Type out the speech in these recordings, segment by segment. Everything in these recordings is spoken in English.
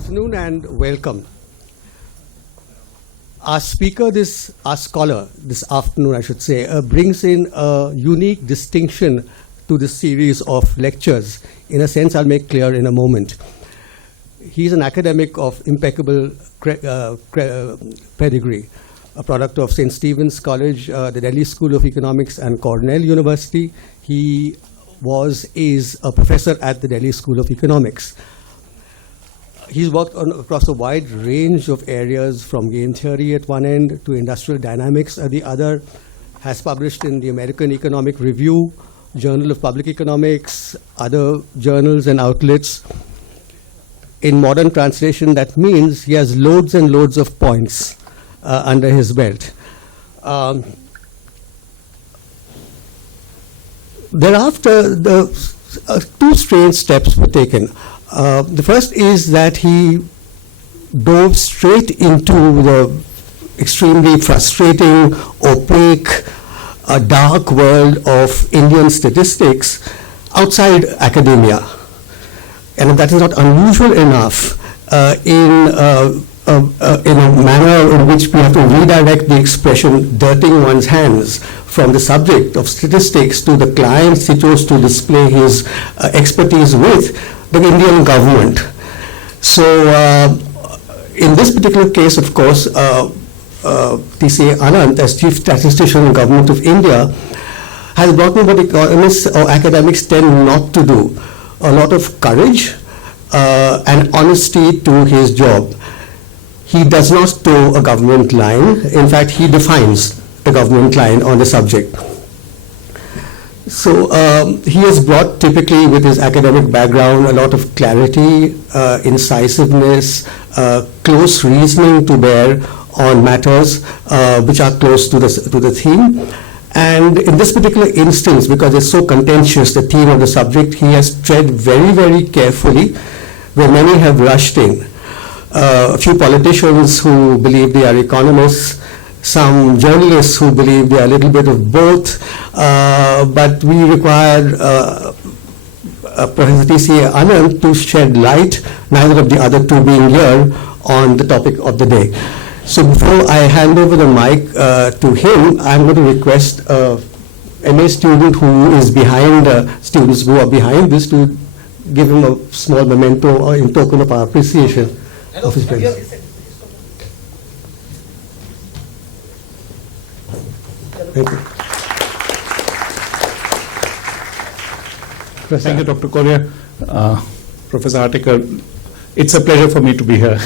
afternoon and welcome. Our speaker, our scholar this afternoon, I should say, brings in a unique distinction to this series of lectures. In a sense, I'll make clear in a moment. He's an academic of impeccable pedigree, a product of St. Stephen's College, the Delhi School of Economics, and Cornell University. He is a professor at the Delhi School of Economics. He's worked across a wide range of areas, from game theory at one end to industrial dynamics at the other. Has published in the American Economic Review, Journal of Public Economics, other journals and outlets. In modern translation, that means he has loads and loads of points under his belt. Thereafter, two strange steps were taken. The first is that he dove straight into the extremely frustrating, opaque, dark world of Indian statistics outside academia. And that is not unusual enough in a manner in which we have to redirect the expression dirtying one's hands from the subject of statistics to the clients he chose to display his expertise with, the Indian government. So in this particular case, of course, T.C.A. Anant, as Chief Statistician in Government of India, has brought me what economists or academics tend not to do: a lot of courage and honesty to his job. He does not toe a government line. In fact, he defines the government line on the subject. So he has brought, typically with his academic background, a lot of clarity, incisiveness, close reasoning to bear on matters which are close to the theme. And in this particular instance, because it's so contentious, the theme of the subject, he has tread very, very carefully where many have rushed in. A few politicians who believe they are economists, some journalists who believe they are a little bit of both, but we require Professor T.C.A. Anant to shed light, neither of the other two being here, on the topic of the day. So before I hand over the mic to him, I'm going to request a MA student who is behind, students who are behind this, to give him a small memento in token of our appreciation of his presence. Thank you. Thank you, Dr. Korea. Professor Artikar, it's a pleasure for me to be here.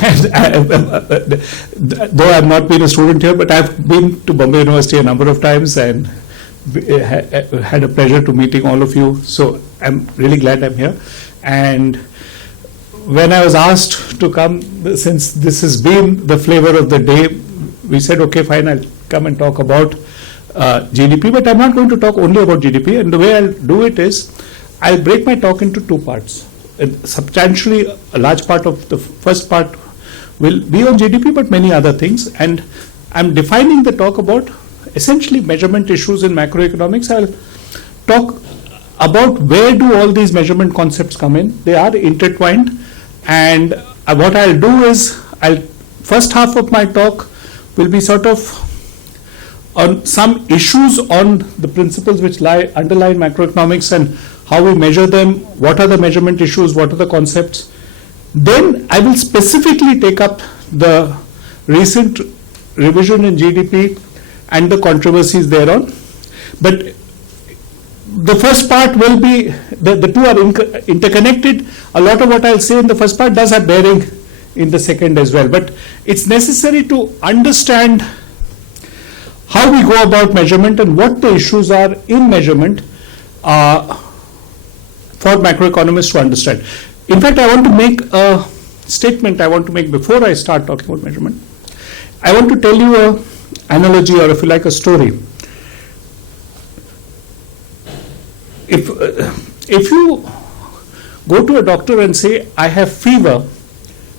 Though I've not been a student here, but I've been to Bombay University a number of times and had a pleasure to meeting all of you. So I'm really glad I'm here. And when I was asked to come, since this has been the flavor of the day, we said, okay, fine, I'll come and talk about GDP, but I'm not going to talk only about GDP. And the way I'll do it is, I'll break my talk into two parts. Substantially, a large part of the first part will be on GDP, but many other things. And I'm defining the talk about essentially measurement issues in macroeconomics. I'll talk about where do all these measurement concepts come in. They are intertwined. And what I'll do is, first half of my talk will be sort of on some issues on the principles which underlie macroeconomics and how we measure them, what are the measurement issues, what are the concepts. Then I will specifically take up the recent revision in GDP and the controversies thereon. But the first part will be, the two are interconnected. A lot of what I'll say in the first part does have bearing in the second as well. But it's necessary to understand how we go about measurement and what the issues are in measurement for macroeconomists to understand. In fact, I want to make a statement before I start talking about measurement. I want to tell you an analogy, or if you like, a story. If you go to a doctor and say, I have fever,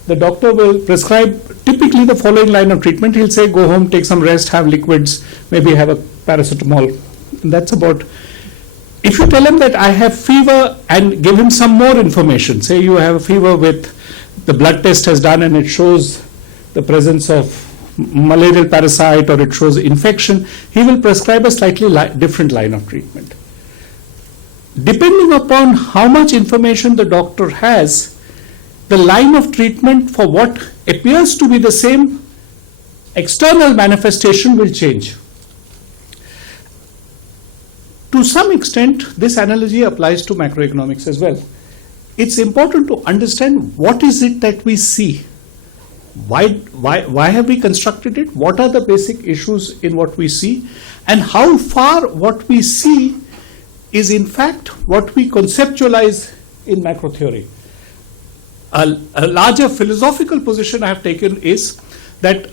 the doctor will prescribe typically the following line of treatment. He'll say, go home, take some rest, have liquids, maybe have a paracetamol. And that's about. If you tell him that I have fever and give him some more information, say you have a fever with the blood test has done and it shows the presence of malarial parasite or it shows infection, he will prescribe a slightly different line of treatment. Depending upon how much information the doctor has, the line of treatment for what appears to be the same external manifestation will change. To some extent, this analogy applies to macroeconomics as well. It's important to understand what is it that we see. Why have we constructed it? What are the basic issues in what we see? And how far what we see is in fact what we conceptualize in macro theory. A larger philosophical position I have taken is that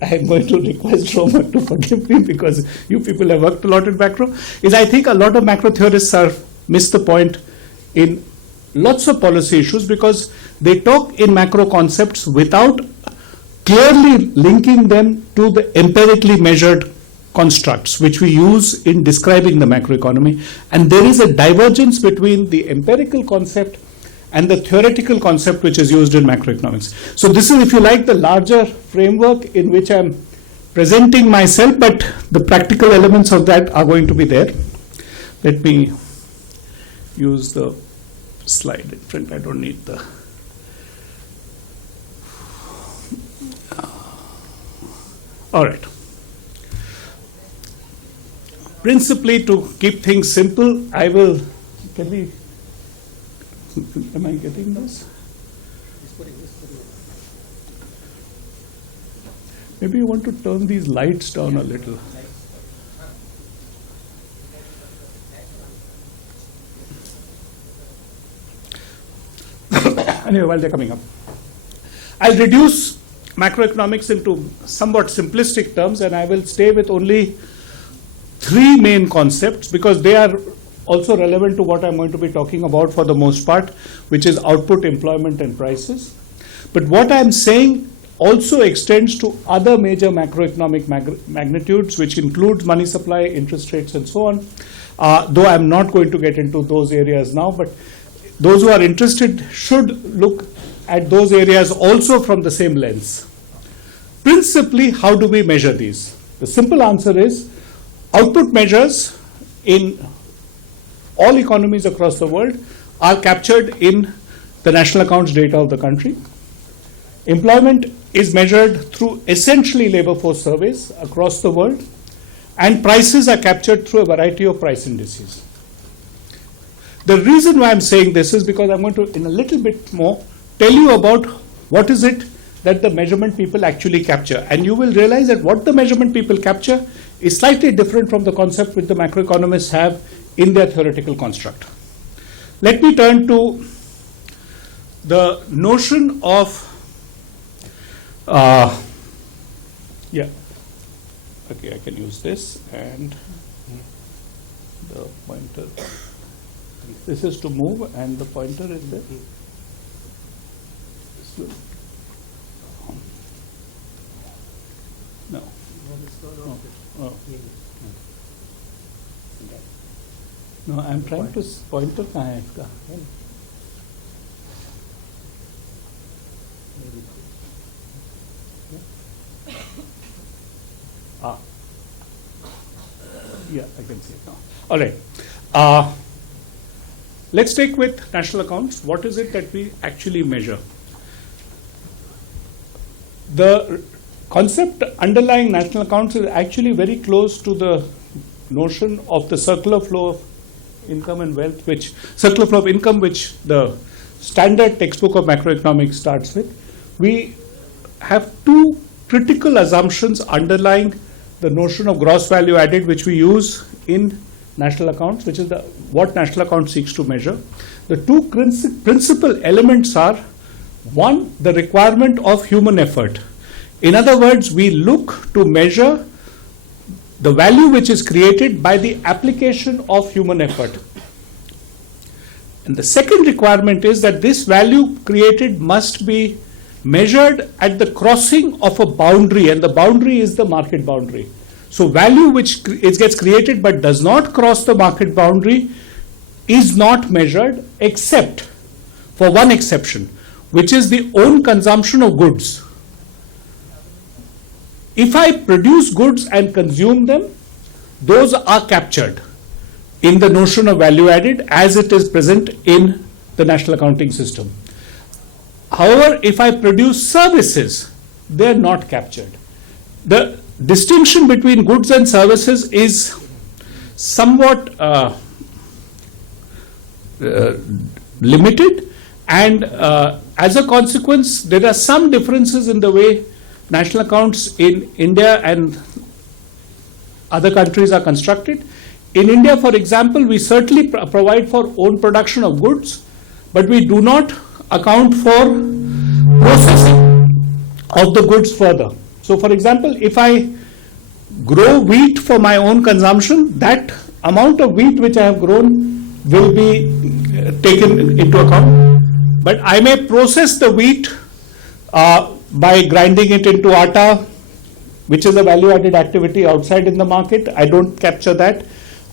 I am going to request Roma to forgive me because you people have worked a lot in macro, is I think a lot of macro theorists miss the point in lots of policy issues because they talk in macro concepts without clearly linking them to the empirically measured constructs which we use in describing the macroeconomy, and there is a divergence between the empirical concept and the theoretical concept which is used in macroeconomics. So this is, if you like, the larger framework in which I am presenting myself, but the practical elements of that are going to be there. Let me use the slide in front. I don't need the... All right. Principally, to keep things simple, I will... Am I getting this? Maybe you want to turn these lights down a little. Anyway, while they're coming up, I'll reduce macroeconomics into somewhat simplistic terms, and I will stay with only three main concepts because they are also relevant to what I'm going to be talking about for the most part, which is output, employment, and prices. But what I'm saying also extends to other major macroeconomic magnitudes, which include money supply, interest rates, and so on, though I'm not going to get into those areas now, but those who are interested should look at those areas also from the same lens. Principally, how do we measure these? The simple answer is output measures in all economies across the world are captured in the national accounts data of the country. Employment is measured through essentially labor force surveys across the world, and prices are captured through a variety of price indices. The reason why I'm saying this is because I'm going to, in a little bit more, tell you about what is it that the measurement people actually capture. And you will realize that what the measurement people capture is slightly different from the concept which the macroeconomists have in their theoretical construct. Let me turn to the notion of, okay, I can use this and the pointer. This is to move and the pointer is there. No. Oh. No, I'm trying to pointer कहाँ है इसका? Yeah, I can see it now. All right. Let's take with national accounts. What is it that we actually measure? The concept underlying national accounts is actually very close to the notion of the circular flow of income and wealth, which the standard textbook of macroeconomics starts with. We have two critical assumptions underlying the notion of gross value added, which we use in national accounts, which is what national account seeks to measure. The two principal elements are, one, the requirement of human effort. In other words, we look to measure the value which is created by the application of human effort. And the second requirement is that this value created must be measured at the crossing of a boundary, and the boundary is the market boundary. So value which gets created but does not cross the market boundary is not measured except for one exception, which is the own consumption of goods. If I produce goods and consume them, those are captured in the notion of value added as it is present in the national accounting system. However, if I produce services, they are not captured. The distinction between goods and services is somewhat limited, and as a consequence, there are some differences in the way national accounts in India and other countries are constructed. In India, for example, we certainly provide for own production of goods, but we do not account for processing of the goods further. So, for example, if I grow wheat for my own consumption, that amount of wheat which I have grown will be taken into account. But I may process the wheat by grinding it into atta, which is a value-added activity outside in the market. I don't capture that.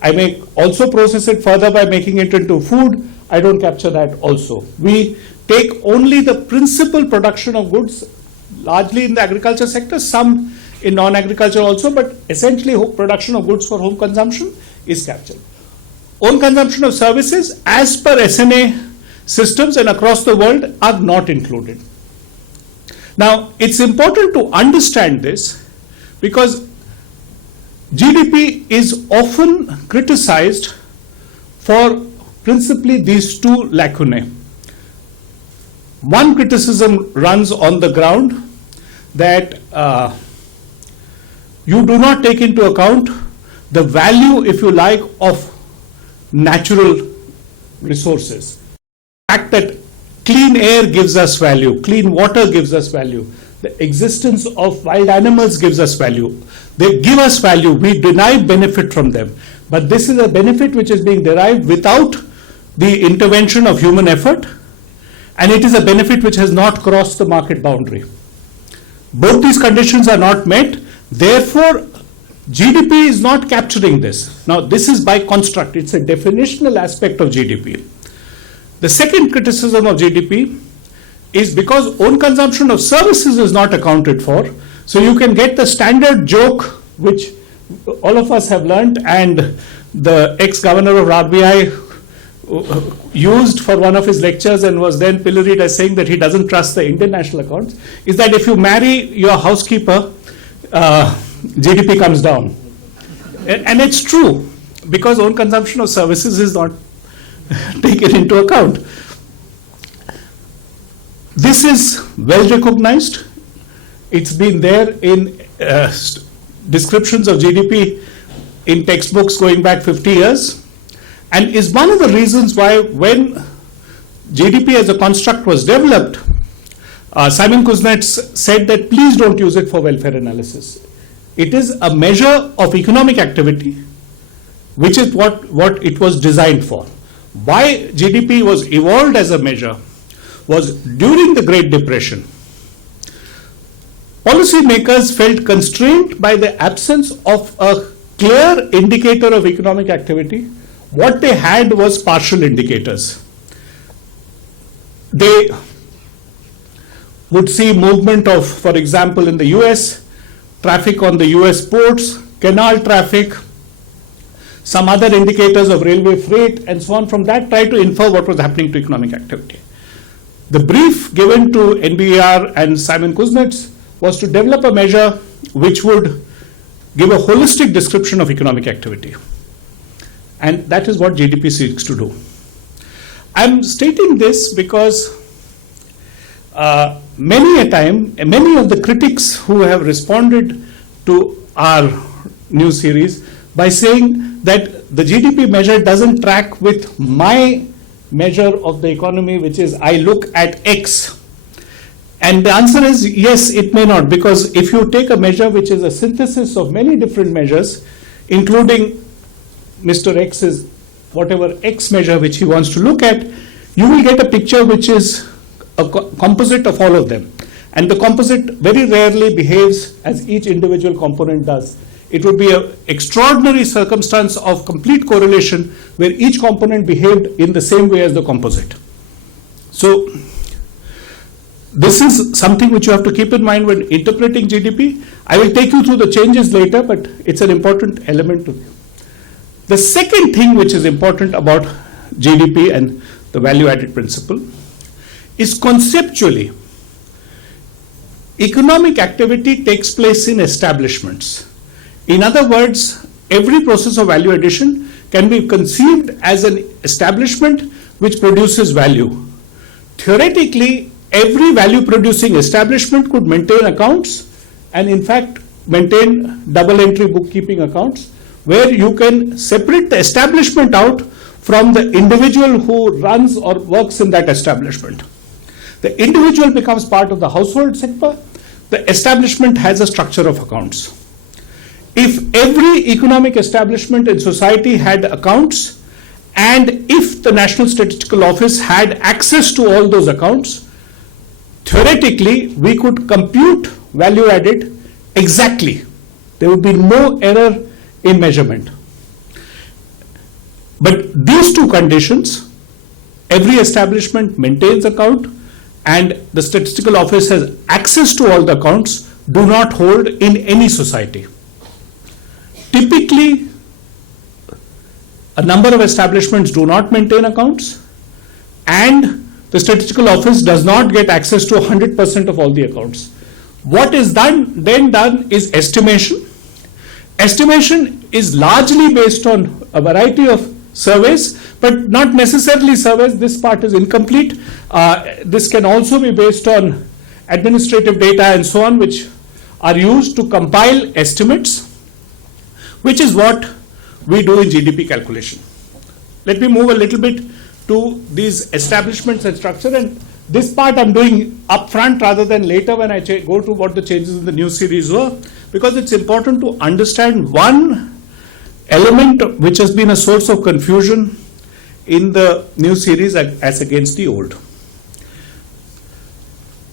I may also process it further by making it into food. I don't capture that also. We take only the principal production of goods, largely in the agriculture sector, some in non-agriculture also, but essentially production of goods for home consumption is captured. Own consumption of services, as per SNA systems and across the world, are not included. Now, it's important to understand this because GDP is often criticized for principally these two lacunae. One criticism runs on the ground that you do not take into account the value, if you like, of natural resources. The fact that clean air gives us value, clean water gives us value, the existence of wild animals gives us value. They give us value, we deny benefit from them. But this is a benefit which is being derived without the intervention of human effort, and it is a benefit which has not crossed the market boundary. Both these conditions are not met, therefore GDP is not capturing this. Now, this is by construct, it's a definitional aspect of GDP. The second criticism of GDP is because own consumption of services is not accounted for. So you can get the standard joke which all of us have learned, and the ex-governor of RBI used for one of his lectures and was then pilloried as saying that he doesn't trust the Indian national accounts, is that if you marry your housekeeper, GDP comes down. And it's true, because own consumption of services is not taken into account. This is well recognized. It's been there in descriptions of GDP in textbooks going back 50 years, and is one of the reasons why when GDP as a construct was developed, Simon Kuznets said that please don't use it for welfare analysis. It is a measure of economic activity, which is what it was designed for. Why GDP was evolved as a measure was during the Great Depression. Policymakers felt constrained by the absence of a clear indicator of economic activity. What they had was partial indicators. They would see movement of, for example, in the US, traffic on the US ports, canal traffic, some other indicators of railway freight, and so on. From that, try to infer what was happening to economic activity. The brief given to NBER and Simon Kuznets was to develop a measure which would give a holistic description of economic activity. And that is what GDP seeks to do. I'm stating this because many a time, many of the critics who have responded to our new series by saying that the GDP measure doesn't track with my measure of the economy, which is I look at X. And the answer is yes, it may not, because if you take a measure which is a synthesis of many different measures, including Mr. X's whatever X measure which he wants to look at, you will get a picture which is a composite of all of them. And the composite very rarely behaves as each individual component does. It would be an extraordinary circumstance of complete correlation where each component behaved in the same way as the composite. So this is something which you have to keep in mind when interpreting GDP. I will take you through the changes later, but it's an important element to. The second thing which is important about GDP and the value-added principle is conceptually, economic activity takes place in establishments. In other words, every process of value addition can be conceived as an establishment which produces value. Theoretically, every value-producing establishment could maintain accounts and in fact maintain double-entry bookkeeping accounts, where you can separate the establishment out from the individual who runs or works in that establishment. The individual becomes part of the household sector. The establishment has a structure of accounts. If every economic establishment in society had accounts, and if the National Statistical Office had access to all those accounts, theoretically we could compute value added exactly. There would be no error in measurement. But these two conditions, every establishment maintains account and the Statistical Office has access to all the accounts, do not hold in any society. Typically, a number of establishments do not maintain accounts and the Statistical Office does not get access to 100% of all the accounts. What is then done is estimation. Estimation is largely based on a variety of surveys, but not necessarily surveys. This part is incomplete. This can also be based on administrative data and so on, which are used to compile estimates, which is what we do in GDP calculation. Let me move a little bit to these establishments and structure, and this part I'm doing upfront rather than later when I go to what the changes in the new series were, because it's important to understand one element which has been a source of confusion in the new series as against the old.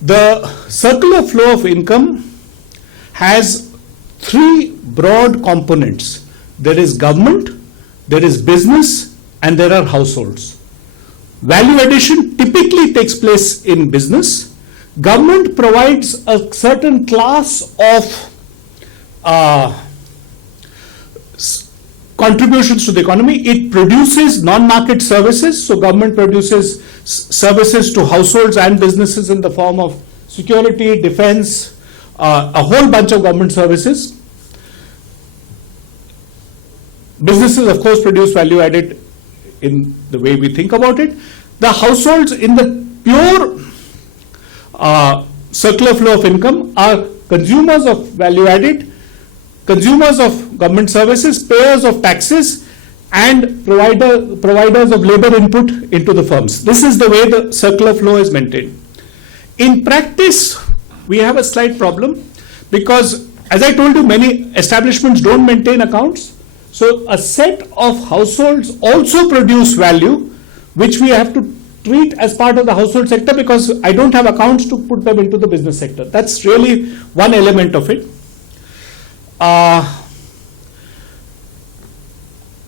The circular flow of income has three broad components. There is government, there is business, and there are households. Value addition typically takes place in business. Government provides a certain class of contributions to the economy. It produces non-market services. So government produces services to households and businesses in the form of security, defense, a whole bunch of government services. Businesses, of course, produce value added in the way we think about it. The households in the pure circular flow of income are consumers of value added, consumers of government services, payers of taxes, and providers of labor input into the firms. This is the way the circular flow is maintained. In practice, we have a slight problem because, as I told you, many establishments don't maintain accounts. So a set of households also produce value, which we have to treat as part of the household sector because I don't have accounts to put them into the business sector. That's really one element of it.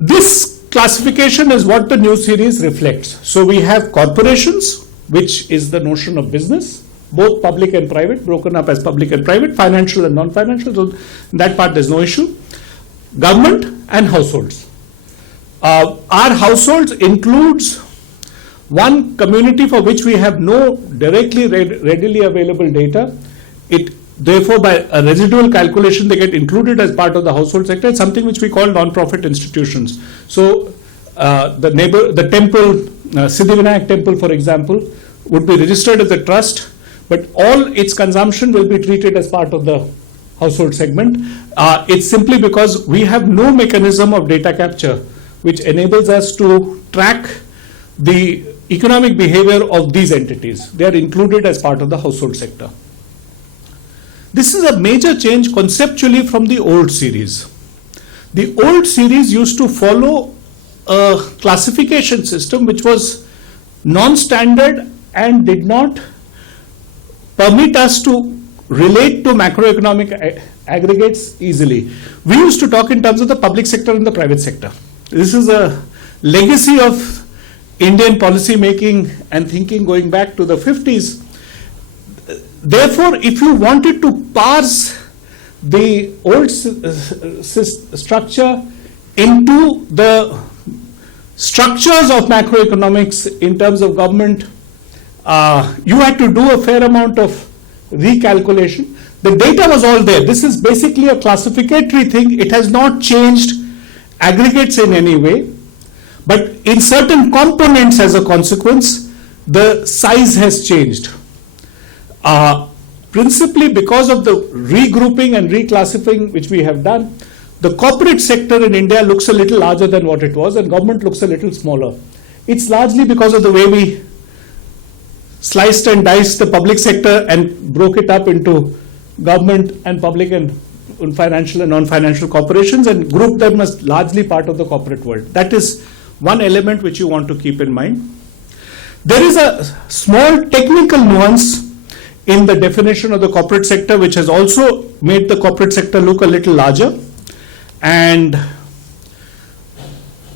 This classification is what the new series reflects. So we have corporations, which is the notion of business, both public and private, broken up as public and private, financial and non-financial. So in that part there's no issue. Government and households. Our households includes one community for which we have no directly readily available data. Therefore, by a residual calculation, they get included as part of the household sector. It's something which we call non-profit institutions. So the temple, Siddhivinayak temple, for example, would be registered as a trust, but all its consumption will be treated as part of the household segment. It's simply because we have no mechanism of data capture which enables us to track the economic behavior of these entities. They are included as part of the household sector. This is a major change conceptually from the old series. The old series used to follow a classification system which was non-standard and did not permit us to relate to macroeconomic aggregates easily. We used to talk in terms of the public sector and the private sector. This is a legacy of Indian policy making and thinking going back to the 50s. Therefore, if you wanted to parse the old structure into the structures of macroeconomics in terms of government, you had to do a fair amount of recalculation. The data was all there. This is basically a classificatory thing. It has not changed aggregates in any way, but in certain components as a consequence, the size has changed. Principally because of the regrouping and reclassifying which we have done, the corporate sector in India looks a little larger than what it was, and government looks a little smaller. It's largely because of the way we sliced and diced the public sector and broke it up into government and public and financial and non-financial corporations and grouped them as largely part of the corporate world. That is one element which you want to keep in mind. There is a small technical nuance in the definition of the corporate sector which has also made the corporate sector look a little larger. And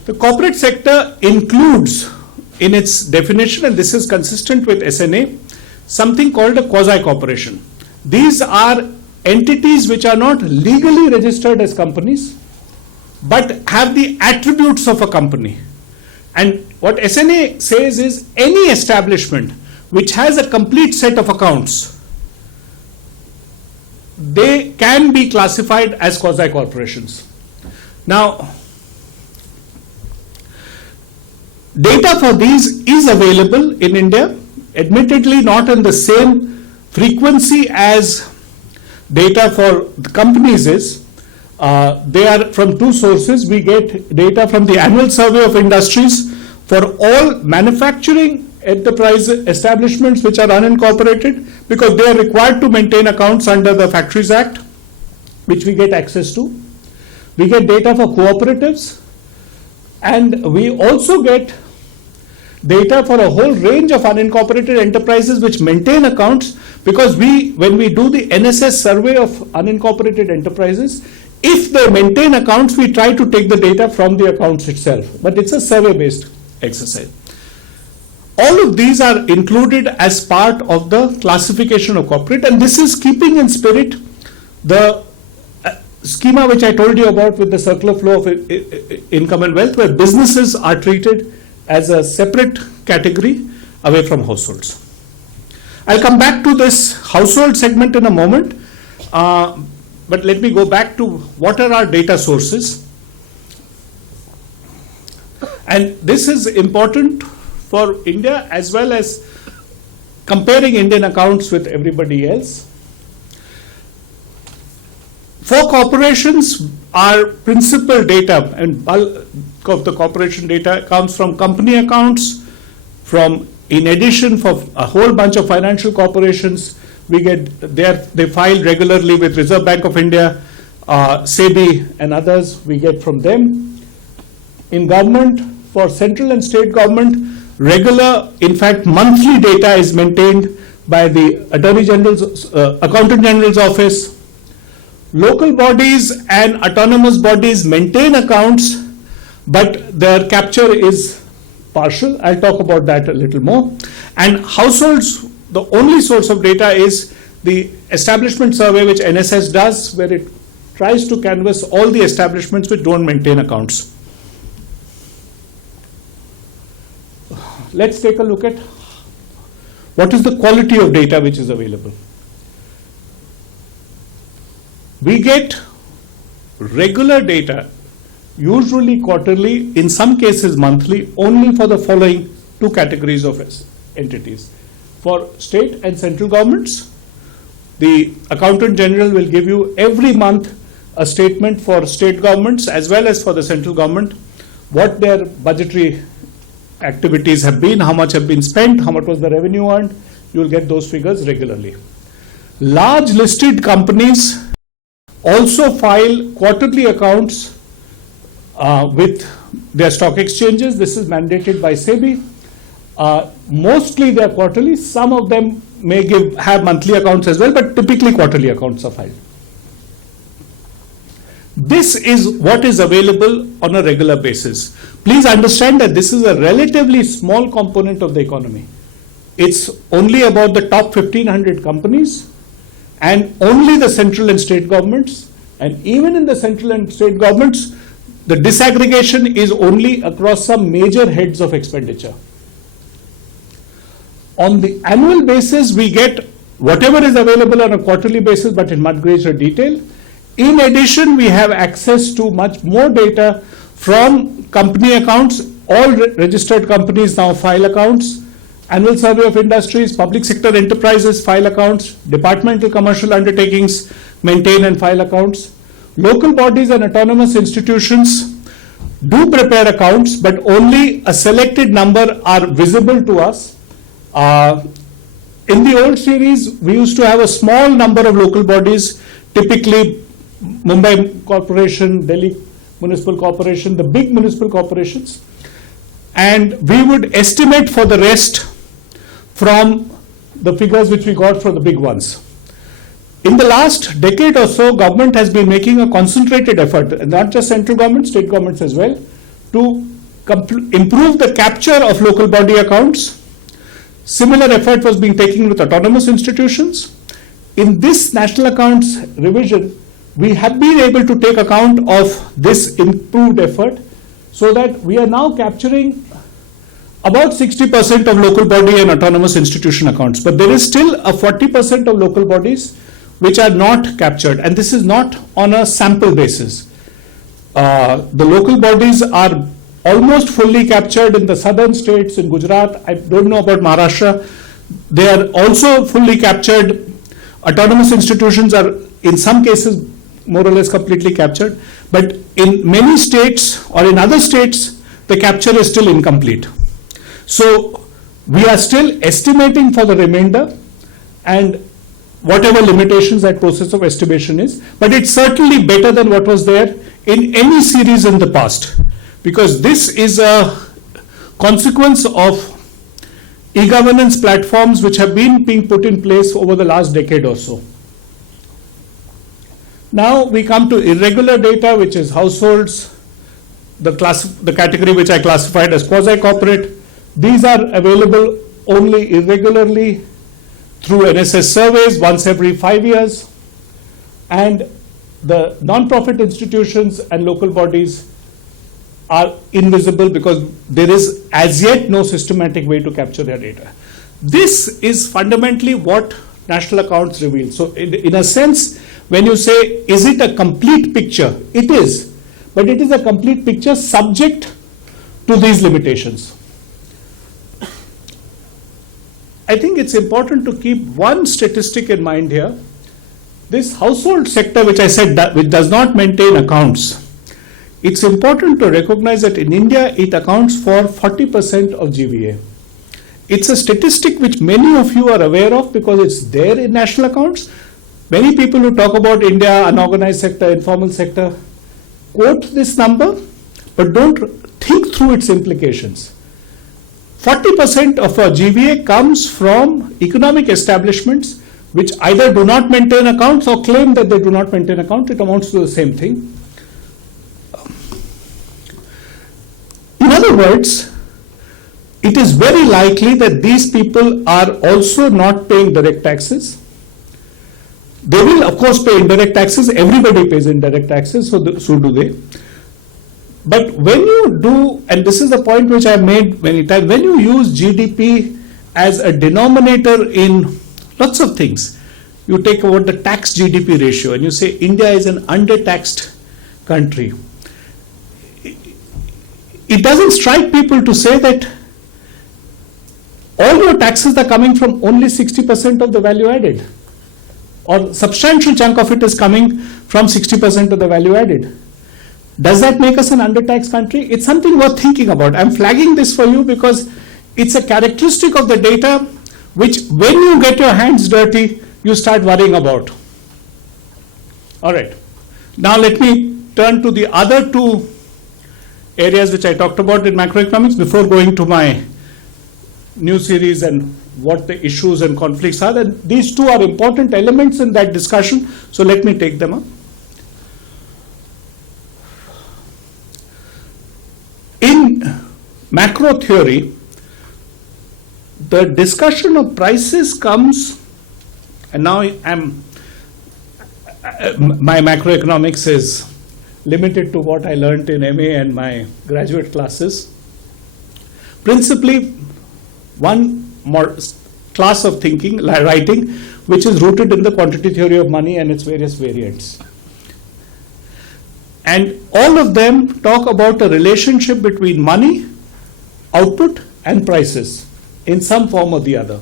the corporate sector includes in its definition, and this is consistent with SNA, something called a quasi-corporation. These are entities which are not legally registered as companies, but have the attributes of a company. And what SNA says is any establishment which has a complete set of accounts, they can be classified as quasi-corporations. Now, data for these is available in India, admittedly not in the same frequency as data for the companies is. They are from two sources. We get data from the annual survey of industries for all manufacturing enterprise establishments which are unincorporated, because they are required to maintain accounts under the Factories Act, which we get access to. We get data for cooperatives, and we also get data for a whole range of unincorporated enterprises which maintain accounts, because when we do the NSS survey of unincorporated enterprises, if they maintain accounts, we try to take the data from the accounts itself, but it's a survey-based exercise. All of these are included as part of the classification of corporate, and this is keeping in spirit the schema which I told you about with the circular flow of income and wealth, where businesses are treated as a separate category away from households. I'll come back to this household segment in a moment, but let me go back to what are our data sources. And this is important for India as well as comparing Indian accounts with everybody else. For corporations, our principal data and bulk of the corporation data comes from company accounts. In addition, for a whole bunch of financial corporations, we get they file regularly with Reserve Bank of India, SEBI and others. We get from them. In government, for central and state government, regular, in fact, monthly data is maintained by the Attorney General's, Accountant General's office. Local bodies and autonomous bodies maintain accounts, but their capture is partial. I'll talk about that a little more. And households, the only source of data is the establishment survey which NSS does, where it tries to canvass all the establishments which don't maintain accounts. Let's take a look at what is the quality of data which is available. We get regular data, usually quarterly, in some cases monthly, only for the following two categories of entities. For state and central governments, the Accountant General will give you every month a statement for state governments as well as for the central government, what their budgetary activities have been, how much have been spent, how much was the revenue earned. You will get those figures regularly. Large listed companies also file quarterly accounts with their stock exchanges. This is mandated by SEBI. Mostly they are quarterly. Some of them may have monthly accounts as well, but typically quarterly accounts are filed. This is what is available on a regular basis. Please understand that this is a relatively small component of the economy. It's only about the top 1500 companies and only the central and state governments. And even in the central and state governments, the disaggregation is only across some major heads of expenditure. On the annual basis, we get whatever is available on a quarterly basis, but in much greater detail. In addition, we have access to much more data from company accounts. All registered companies now file accounts. Annual Survey of Industries, public sector enterprises file accounts. Departmental commercial undertakings maintain and file accounts. Local bodies and autonomous institutions do prepare accounts, but only a selected number are visible to us. In the old series, we used to have a small number of local bodies, typically Mumbai Corporation, Delhi Municipal Corporation, the big municipal corporations, and we would estimate for the rest from the figures which we got from the big ones. In the last decade or so, government has been making a concentrated effort, not just central government, state governments as well, to improve the capture of local body accounts. Similar effort was being taken with autonomous institutions. In this national accounts revision, we have been able to take account of this improved effort so that we are now capturing about 60% of local body and autonomous institution accounts. But there is still a 40% of local bodies which are not captured, and this is not on a sample basis. The local bodies are almost fully captured in the southern states, in Gujarat. I don't know about Maharashtra. They are also fully captured. Autonomous institutions are in some cases more or less completely captured, but in many states or in other states, the capture is still incomplete. So we are still estimating for the remainder and whatever limitations that process of estimation is, but it's certainly better than what was there in any series in the past, because this is a consequence of e-governance platforms which have been being put in place over the last decade or so. Now we come to irregular data, which is households, the category which I classified as quasi-corporate. These are available only irregularly through NSS surveys once every 5 years, and the non-profit institutions and local bodies are invisible because there is as yet no systematic way to capture their data. This is fundamentally what national accounts reveal. So in a sense, when you say, is it a complete picture? It is, but it is a complete picture subject to these limitations. I think it's important to keep one statistic in mind here. This household sector, which I said which does not maintain accounts, it's important to recognize that in India it accounts for 40% of GVA. It's a statistic which many of you are aware of because it's there in national accounts. Many people who talk about India, unorganized sector, informal sector, quote this number, but don't think through its implications. 40% of our GVA comes from economic establishments which either do not maintain accounts or claim that they do not maintain accounts. It amounts to the same thing. In other words, it is very likely that these people are also not paying direct taxes. They will, of course, pay indirect taxes. Everybody pays indirect taxes, so do they. But when you do, and this is the point which I have made many times, when you use GDP as a denominator in lots of things, you take about the tax GDP ratio and you say India is an undertaxed country. It doesn't strike people to say that all your taxes are coming from only 60% of the value added, or substantial chunk of it is coming from 60% of the value added. Does that make us an undertaxed country? It's something worth thinking about. I'm flagging this for you because it's a characteristic of the data which, when you get your hands dirty, you start worrying about. All right. Now let me turn to the other two areas which I talked about in macroeconomics before going to my new series and what the issues and conflicts are. And these two are important elements in that discussion, so let me take them up. in macro theory, the discussion of prices comes, and now my macroeconomics is limited to what I learned in MA and my graduate classes. Principally, one more class of thinking, writing, which is rooted in the quantity theory of money and its various variants. And all of them talk about a relationship between money, output, and prices in some form or the other.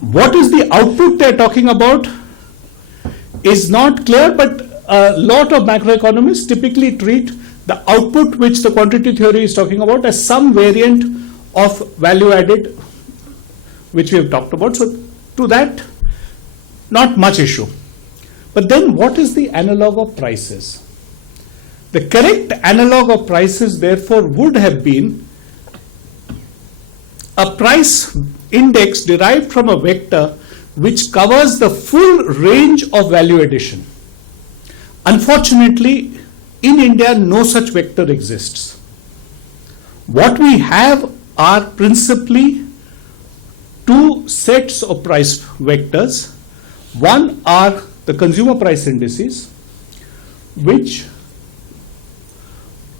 What is the output they're talking about is not clear, but a lot of macroeconomists typically treat the output which the quantity theory is talking about as some variant of value added, which we have talked about. So to that, not much issue. But then what is the analog of prices? The correct analog of prices, therefore, would have been a price index derived from a vector which covers the full range of value addition. Unfortunately, in India, no such vector exists. What we have are principally two sets of price vectors. One are the consumer price indices, which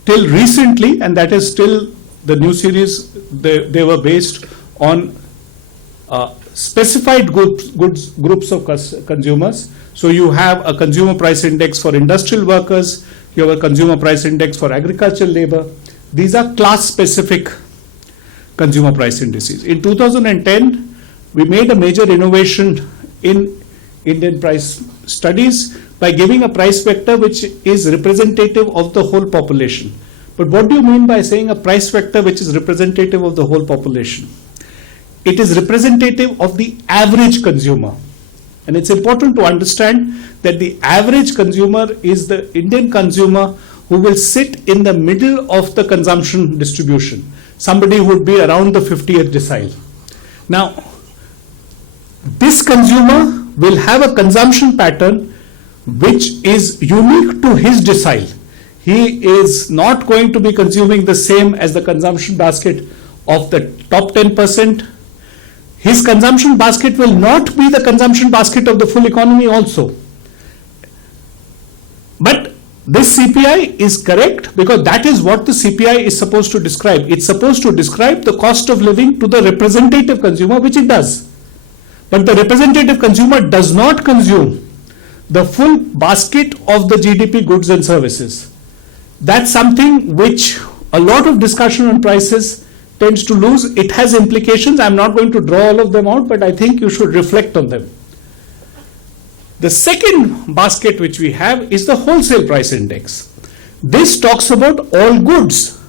till recently, and that is still the new series, they were based on specified groups of consumers. So you have a consumer price index for industrial workers, you have a consumer price index for agricultural labor. These are class-specific consumer price indices. In 2010, we made a major innovation in Indian price studies by giving a price vector which is representative of the whole population. But what do you mean by saying a price vector which is representative of the whole population? It is representative of the average consumer. And it's important to understand that the average consumer is the Indian consumer who will sit in the middle of the consumption distribution. Somebody who would be around the 50th decile. Now, this consumer will have a consumption pattern which is unique to his decile. He is not going to be consuming the same as the consumption basket of the top 10%. His consumption basket will not be the consumption basket of the full economy also. But this CPI is correct because that is what the CPI is supposed to describe. It's supposed to describe the cost of living to the representative consumer, which it does. But the representative consumer does not consume the full basket of the GDP goods and services. That's something which a lot of discussion on prices tends to lose. It has implications. I'm not going to draw all of them out, but I think you should reflect on them. The second basket which we have is the wholesale price index. This talks about all goods.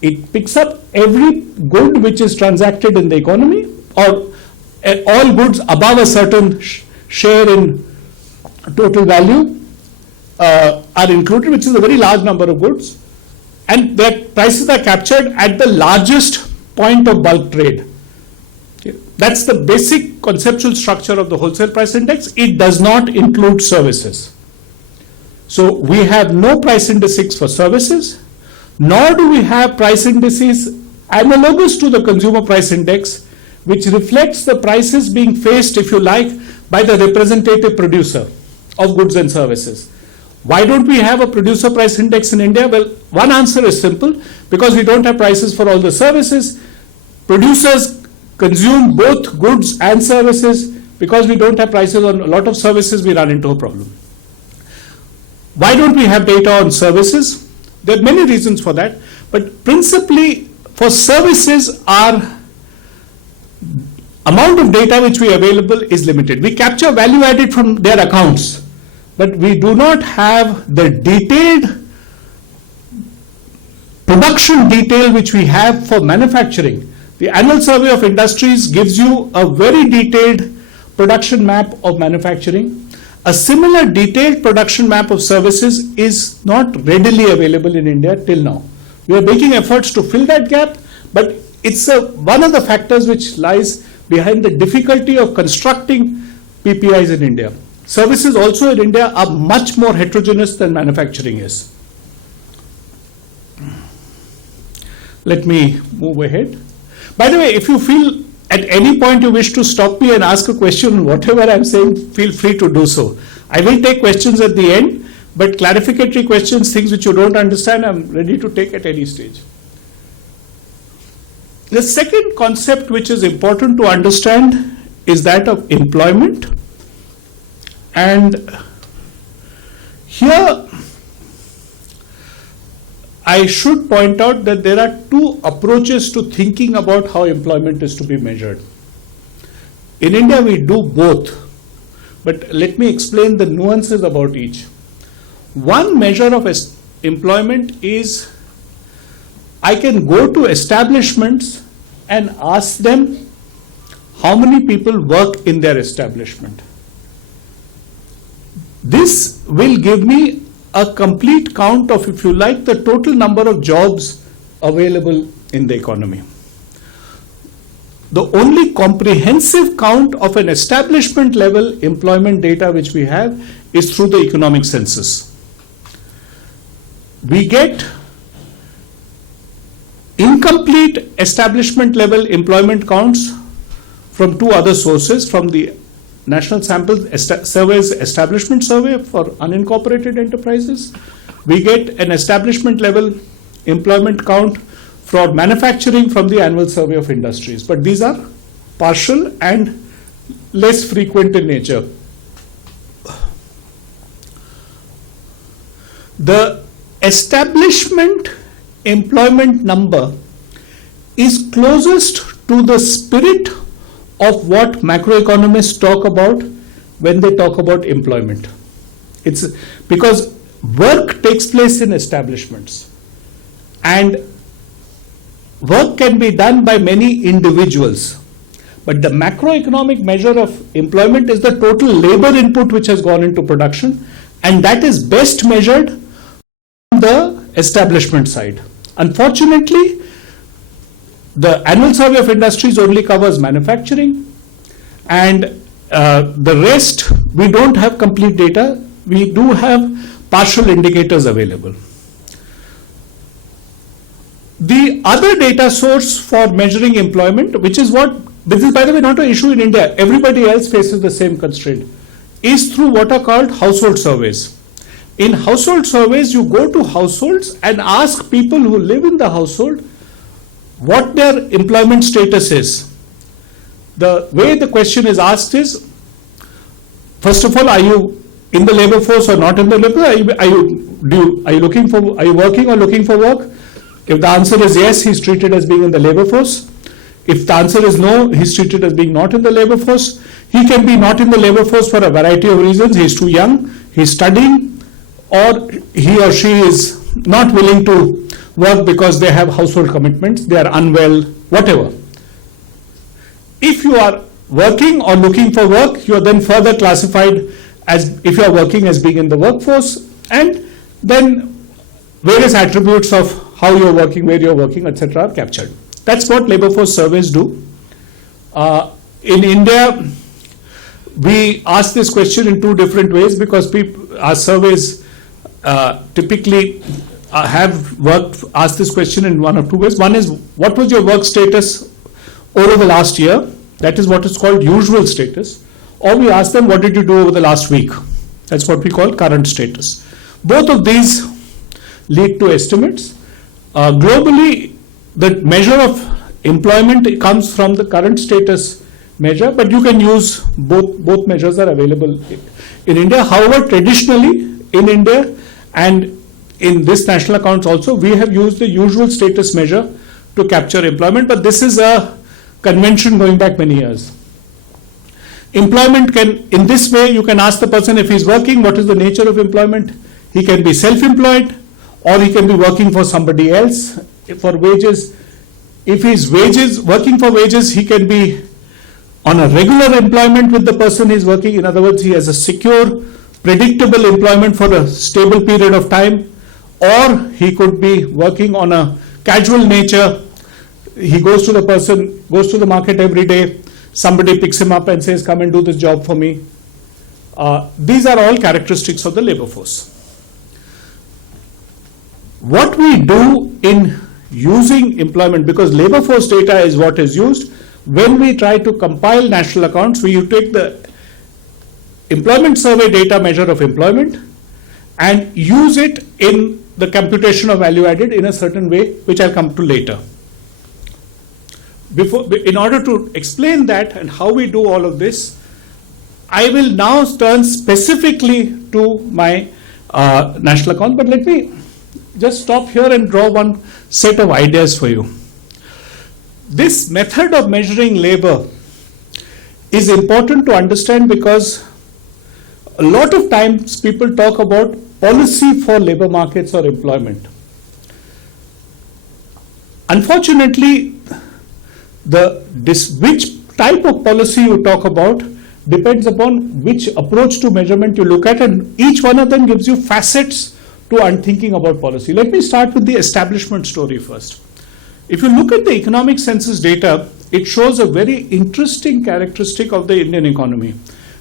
It picks up every good which is transacted in the economy, or all goods above a certain share in total value are included, which is a very large number of goods. And their prices are captured at the largest point of bulk trade. Okay. That's the basic conceptual structure of the wholesale price index. It does not include services. So we have no price indices for services, nor do we have price indices analogous to the consumer price index, which reflects the prices being faced, if you like, by the representative producer of goods and services. Why don't we have a producer price index in India? Well, one answer is simple, because we don't have prices for all the services. Producers consume both goods and services. Because we don't have prices on a lot of services, we run into a problem. Why don't we have data on services? There are many reasons for that, but principally for services, our amount of data which we have available is limited. We capture value added from their accounts, but we do not have the detailed production detail which we have for manufacturing. The annual survey of industries gives you a very detailed production map of manufacturing. A similar detailed production map of services is not readily available in India till now. We are making efforts to fill that gap, but it's one of the factors which lies behind the difficulty of constructing PPIs in India. services also in India are much more heterogeneous than manufacturing is. Let me move ahead. By the way, if you feel at any point you wish to stop me and ask a question, whatever I'm saying, feel free to do so. I will take questions at the end, but clarificatory questions, things which you don't understand, I'm ready to take at any stage. The second concept which is important to understand is that of employment. And here I should point out that there are two approaches to thinking about how employment is to be measured. In India, we do both, but let me explain the nuances about each. One measure of employment is I can go to establishments and ask them how many people work in their establishment. This will give me a complete count of, if you like, the total number of jobs available in the economy. The only comprehensive count of an establishment level employment data which we have is through the economic census. We get incomplete establishment level employment counts from two other sources, from the National Sample Survey's Establishment Survey for unincorporated enterprises. We get an establishment level employment count for manufacturing from the Annual Survey of Industries. But these are partial and less frequent in nature. The establishment employment number is closest to the spirit of what macroeconomists talk about when they talk about employment. It's because work takes place in establishments and work can be done by many individuals. But the macroeconomic measure of employment is the total labor input which has gone into production, and that is best measured on the establishment side. Unfortunately, the Annual Survey of Industries only covers manufacturing, and the rest we don't have complete data. We do have partial indicators available. The other data source for measuring employment, which is this is by the way not an issue in India, everybody else faces the same constraint, is through what are called household surveys. In household surveys, you go to households and ask people who live in the household what their employment status is. The way the question is asked is, first of all, are you in the labor force or not in the labor? Are you working or looking for work? If the answer is yes, he's treated as being in the labor force. If the answer is no, he's treated as being not in the labor force. He can be not in the labor force for a variety of reasons. He's too young, he's studying, or he or she is not willing to work because they have household commitments, they are unwell, whatever. If you are working or looking for work, you are then further classified as if you are working as being in the workforce, and then various attributes of how you are working, where you are working, etc. are captured. That's what labor force surveys do. In India, we ask this question in two different ways because our surveys typically asked this question in one of two ways. One is, what was your work status over the last year? That is what is called usual status. Or we ask them, what did you do over the last week? That's what we call current status. Both of these lead to estimates. Globally, the measure of employment comes from the current status measure, but you can use both measures are available in India. However, traditionally in India and in this national accounts also, we have used the usual status measure to capture employment, but this is a convention going back many years. Employment can, in this way, you can ask the person if he's working, what is the nature of employment? He can be self-employed or he can be working for somebody else for wages. If he's working for wages, he can be on a regular employment with the person he's working. In other words, he has a secure, predictable employment for a stable period of time, or he could be working on a casual nature. He goes to the market every day. Somebody picks him up and says, come and do this job for me. These are all characteristics of the labor force. What we do in using employment, because labor force data is what is used, when we try to compile national accounts, we take the employment survey data measure of employment and use it in the computation of value added in a certain way, which I'll come to later. In order to explain that and how we do all of this, I will now turn specifically to my national account, but let me just stop here and draw one set of ideas for you. This method of measuring labor is important to understand because a lot of times people talk about policy for labor markets or employment. Unfortunately, which type of policy you talk about depends upon which approach to measurement you look at, and each one of them gives you facets to thinking about policy. Let me start with the establishment story first. If you look at the economic census data, it shows a very interesting characteristic of the Indian economy,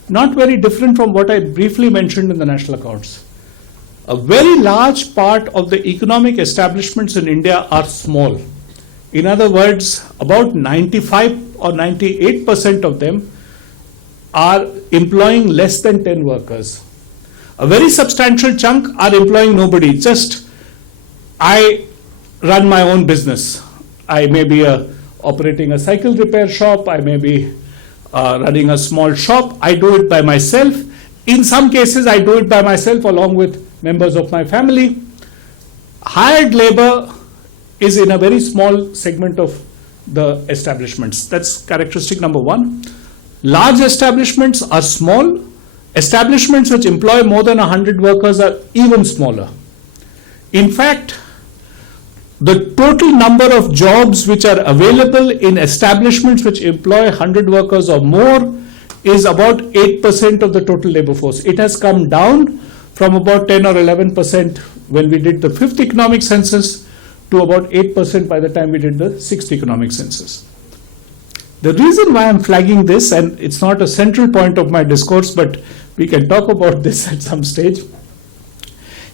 not very different from what I briefly mentioned in the national accounts. A very large part of the economic establishments in India are small. In other words, about 95 or 98% of them are employing less than 10 workers. A very substantial chunk are employing nobody. Just, I run my own business. I may be operating a cycle repair shop. I may be running a small shop. I do it by myself. In some cases, I do it by myself along with members of my family. Hired labor is in a very small segment of the establishments. That's characteristic number one. Large establishments are small. Establishments which employ more than 100 workers are even smaller. In fact, the total number of jobs which are available in establishments which employ 100 workers or more is about 8% of the total labor force. It has come down from about 10 or 11% when we did the 5th economic census to about 8% by the time we did the 6th economic census. The reason why I'm flagging this, and it's not a central point of my discourse, but we can talk about this at some stage,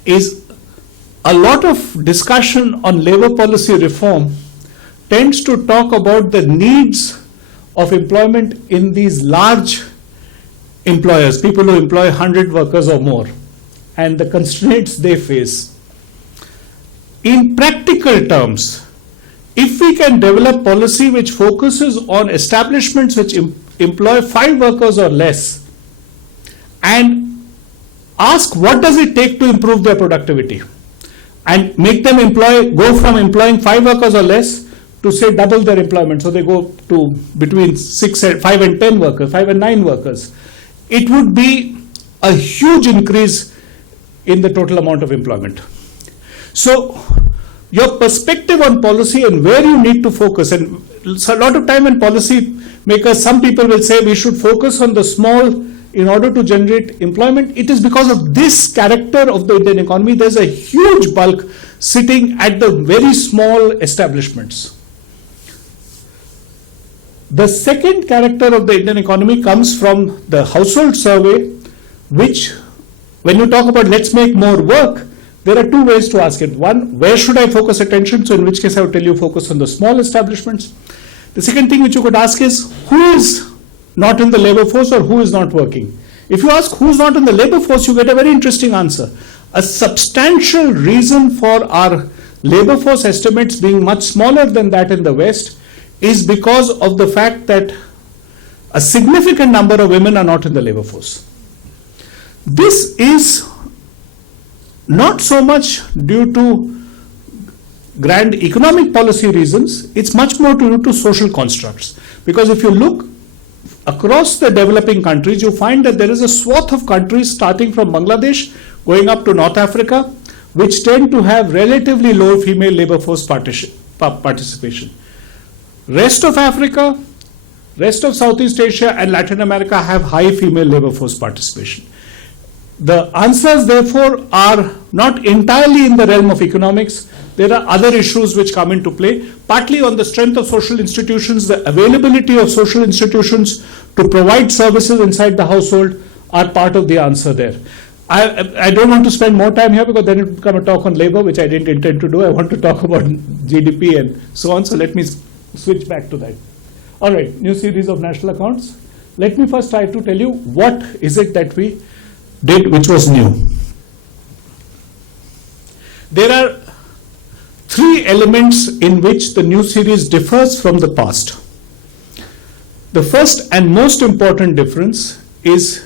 is a lot of discussion on labor policy reform tends to talk about the needs of employment in these large employers, people who employ 100 workers or more, and the constraints they face. In practical terms, if we can develop policy which focuses on establishments which employ 5 workers or less and ask what does it take to improve their productivity and make them go from employing 5 workers or less to say double their employment, so they go to between 5 and 10 workers, 5 and 9 workers, it would be a huge increase in the total amount of employment. So your perspective on policy and where you need to focus, and a lot of time when policy makers, some people will say we should focus on the small in order to generate employment. It is because of this character of the Indian economy. There's a huge bulk sitting at the very small establishments. The second character of the Indian economy comes from the household survey, which when you talk about let's make more work, there are 2 ways to ask it. One, where should I focus attention? So in which case I would tell you focus on the small establishments. The second thing which you could ask is who is not in the labor force or who is not working? If you ask who is not in the labor force, you get a very interesting answer. A substantial reason for our labor force estimates being much smaller than that in the West is because of the fact that a significant number of women are not in the labor force. This is not so much due to grand economic policy reasons, it's much more due to social constructs. Because if you look across the developing countries, you find that there is a swath of countries starting from Bangladesh going up to North Africa, which tend to have relatively low female labor force participation. Rest of Africa, rest of Southeast Asia and Latin America have high female labor force participation. The answers, therefore, are not entirely in the realm of economics. There are other issues which come into play, partly on the strength of social institutions, the availability of social institutions to provide services inside the household are part of the answer there. I don't want to spend more time here because then it will become a talk on labor, which I didn't intend to do. I want to talk about GDP and so on. So let me switch back to that. All right, new series of national accounts. Let me first try to tell you what is it that we did which was new. There are three elements in which the new series differs from the past. The first and most important difference is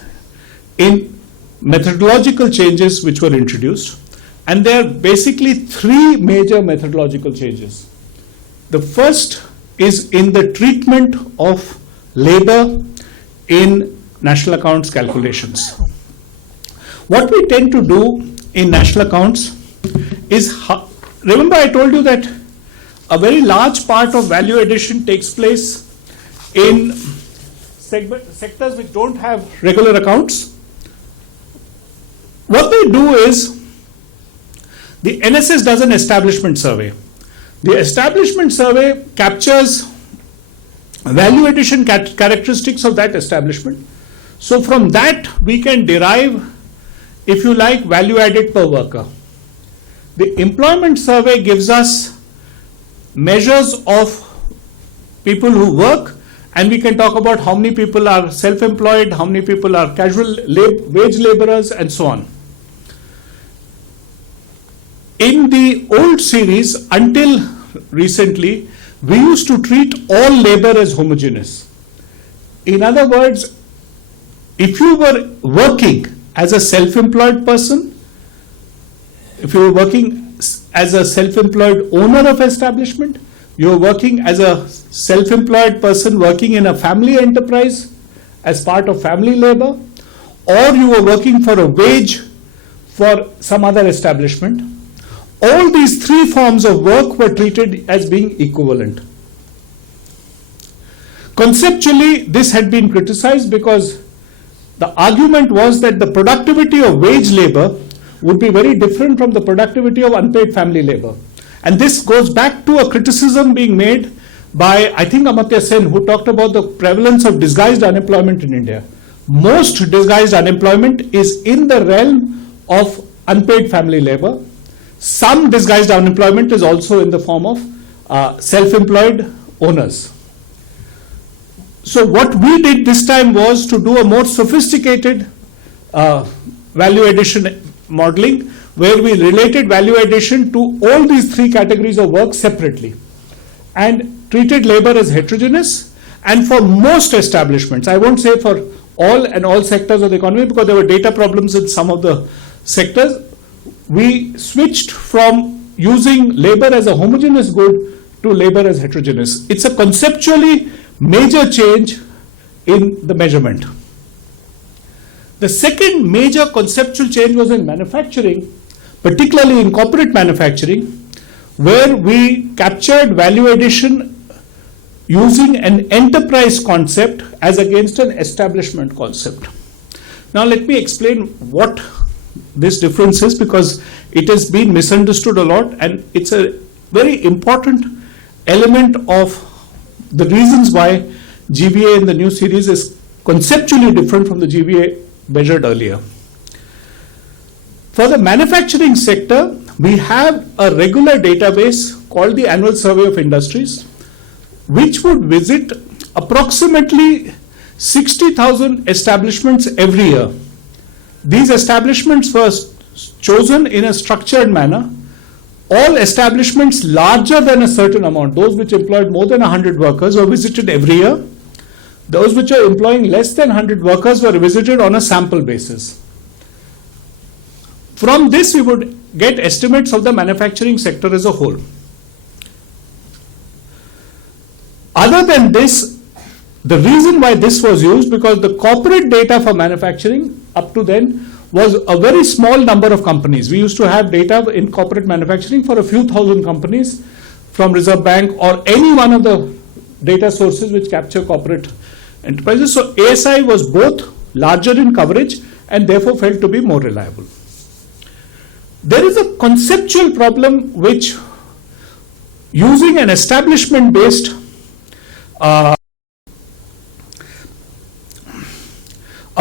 in methodological changes which were introduced, and there are basically three major methodological changes. The first is in the treatment of labor in national accounts calculations. What we tend to do in national accounts is, remember I told you that a very large part of value addition takes place in sectors which don't have regular accounts. What they do is, the NSS does an establishment survey. The establishment survey captures value addition characteristics of that establishment. So from that we can derive, if you like, value added per worker. The employment survey gives us measures of people who work, and we can talk about how many people are self-employed, how many people are casual wage laborers, and so on. In the old series, until recently, we used to treat all labor as homogeneous. In other words, if you were working as a self-employed person, if you were working as a self-employed owner of establishment, you were working as a self-employed person working in a family enterprise as part of family labor, or you were working for a wage for some other establishment, all these three forms of work were treated as being equivalent. Conceptually, this had been criticized because the argument was that the productivity of wage labor would be very different from the productivity of unpaid family labor. And this goes back to a criticism being made by, I think, Amartya Sen, who talked about the prevalence of disguised unemployment in India. Most disguised unemployment is in the realm of unpaid family labor. Some disguised unemployment is also in the form of self-employed owners. So what we did this time was to do a more sophisticated value addition modeling, where we related value addition to all these three categories of work separately and treated labor as heterogeneous. And for most establishments, I won't say for all sectors of the economy because there were data problems in some of the sectors, we switched from using labor as a homogeneous good to labor as heterogeneous. It's a conceptually major change in the measurement. The second major conceptual change was in manufacturing, particularly in corporate manufacturing, where we captured value addition using an enterprise concept as against an establishment concept. Now let me explain what this difference is, because it has been misunderstood a lot, and it's a very important element of the reasons why GVA in the new series is conceptually different from the GVA measured earlier. For the manufacturing sector, we have a regular database called the Annual Survey of Industries, which would visit approximately 60,000 establishments every year. These establishments were chosen in a structured manner. All establishments larger than a certain amount, those which employed more than 100 workers, were visited every year. Those which are employing less than 100 workers were visited on a sample basis. From this, we would get estimates of the manufacturing sector as a whole. Other than this, the reason why this was used, because the corporate data for manufacturing up to then was a very small number of companies. We used to have data in corporate manufacturing for a few thousand companies from Reserve Bank or any one of the data sources which capture corporate enterprises. So ASI was both larger in coverage and therefore felt to be more reliable. There is a conceptual problem which, using an establishment-based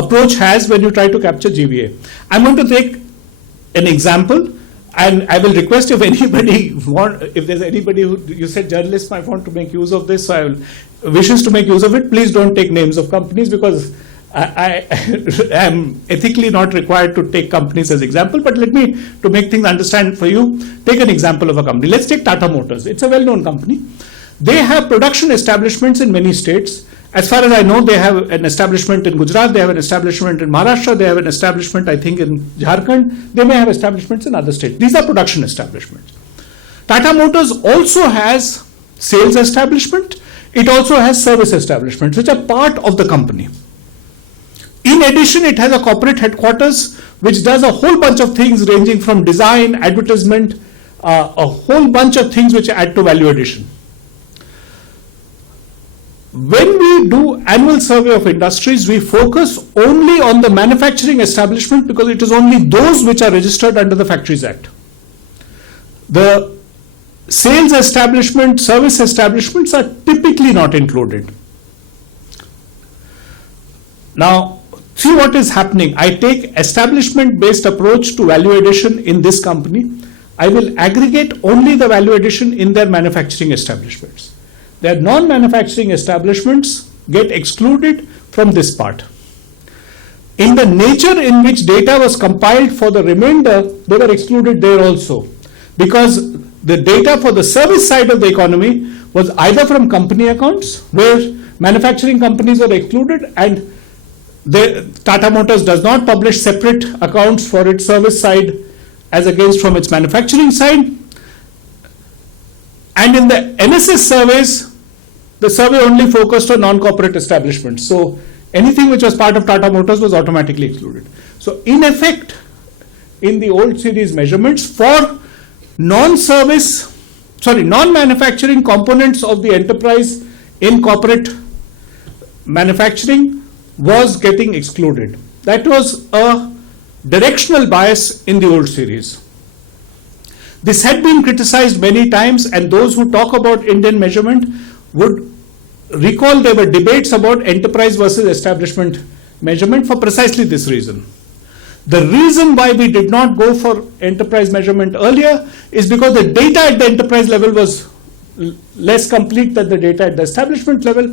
approach has when you try to capture GVA. I'm going to take an example, and I will request if there's anybody who, you said journalists might want to make use of this, so I will wishes to make use of it. Please don't take names of companies, because I am ethically not required to take companies as example, but let me, to make things understand for you, take an example of a company. Let's take Tata Motors. It's a well-known company. They have production establishments in many states. As far as I know, they have an establishment in Gujarat, they have an establishment in Maharashtra, they have an establishment, I think, in Jharkhand. They may have establishments in other states. These are production establishments. Tata Motors also has sales establishment. It also has service establishments, which are part of the company. In addition, it has a corporate headquarters, which does a whole bunch of things ranging from design, advertisement, a whole bunch of things which add to value addition. When we do annual survey of industries, we focus only on the manufacturing establishment, because it is only those which are registered under the Factories Act. The sales establishment, service establishments are typically not included. Now, see what is happening. I take establishment-based approach to value addition in this company. I will aggregate only the value addition in their manufacturing establishments. Their non-manufacturing establishments get excluded from this part. In the nature in which data was compiled for the remainder, they were excluded there also, because the data for the service side of the economy was either from company accounts, where manufacturing companies were excluded, and Tata Motors does not publish separate accounts for its service side as against from its manufacturing side. And in the NSS surveys, the survey only focused on non-corporate establishments. So anything which was part of Tata Motors was automatically excluded. So in effect, in the old series measurements, for non-manufacturing components of the enterprise in corporate manufacturing was getting excluded. That was a directional bias in the old series. This had been criticized many times, and those who talk about Indian measurement would recall there were debates about enterprise versus establishment measurement for precisely this reason. The reason why we did not go for enterprise measurement earlier is because the data at the enterprise level was less complete than the data at the establishment level.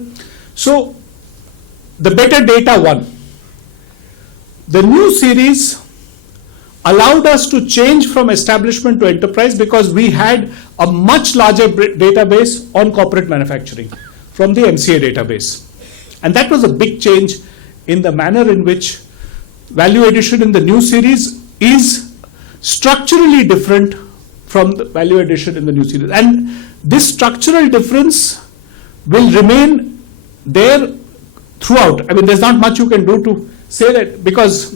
So the better data won. The new series allowed us to change from establishment to enterprise because we had a much larger database on corporate manufacturing from the MCA database. And that was a big change in the manner in which value addition in the new series is structurally different from the value addition in the new series. And this structural difference will remain there throughout. I mean, there's not much you can do to say that, because,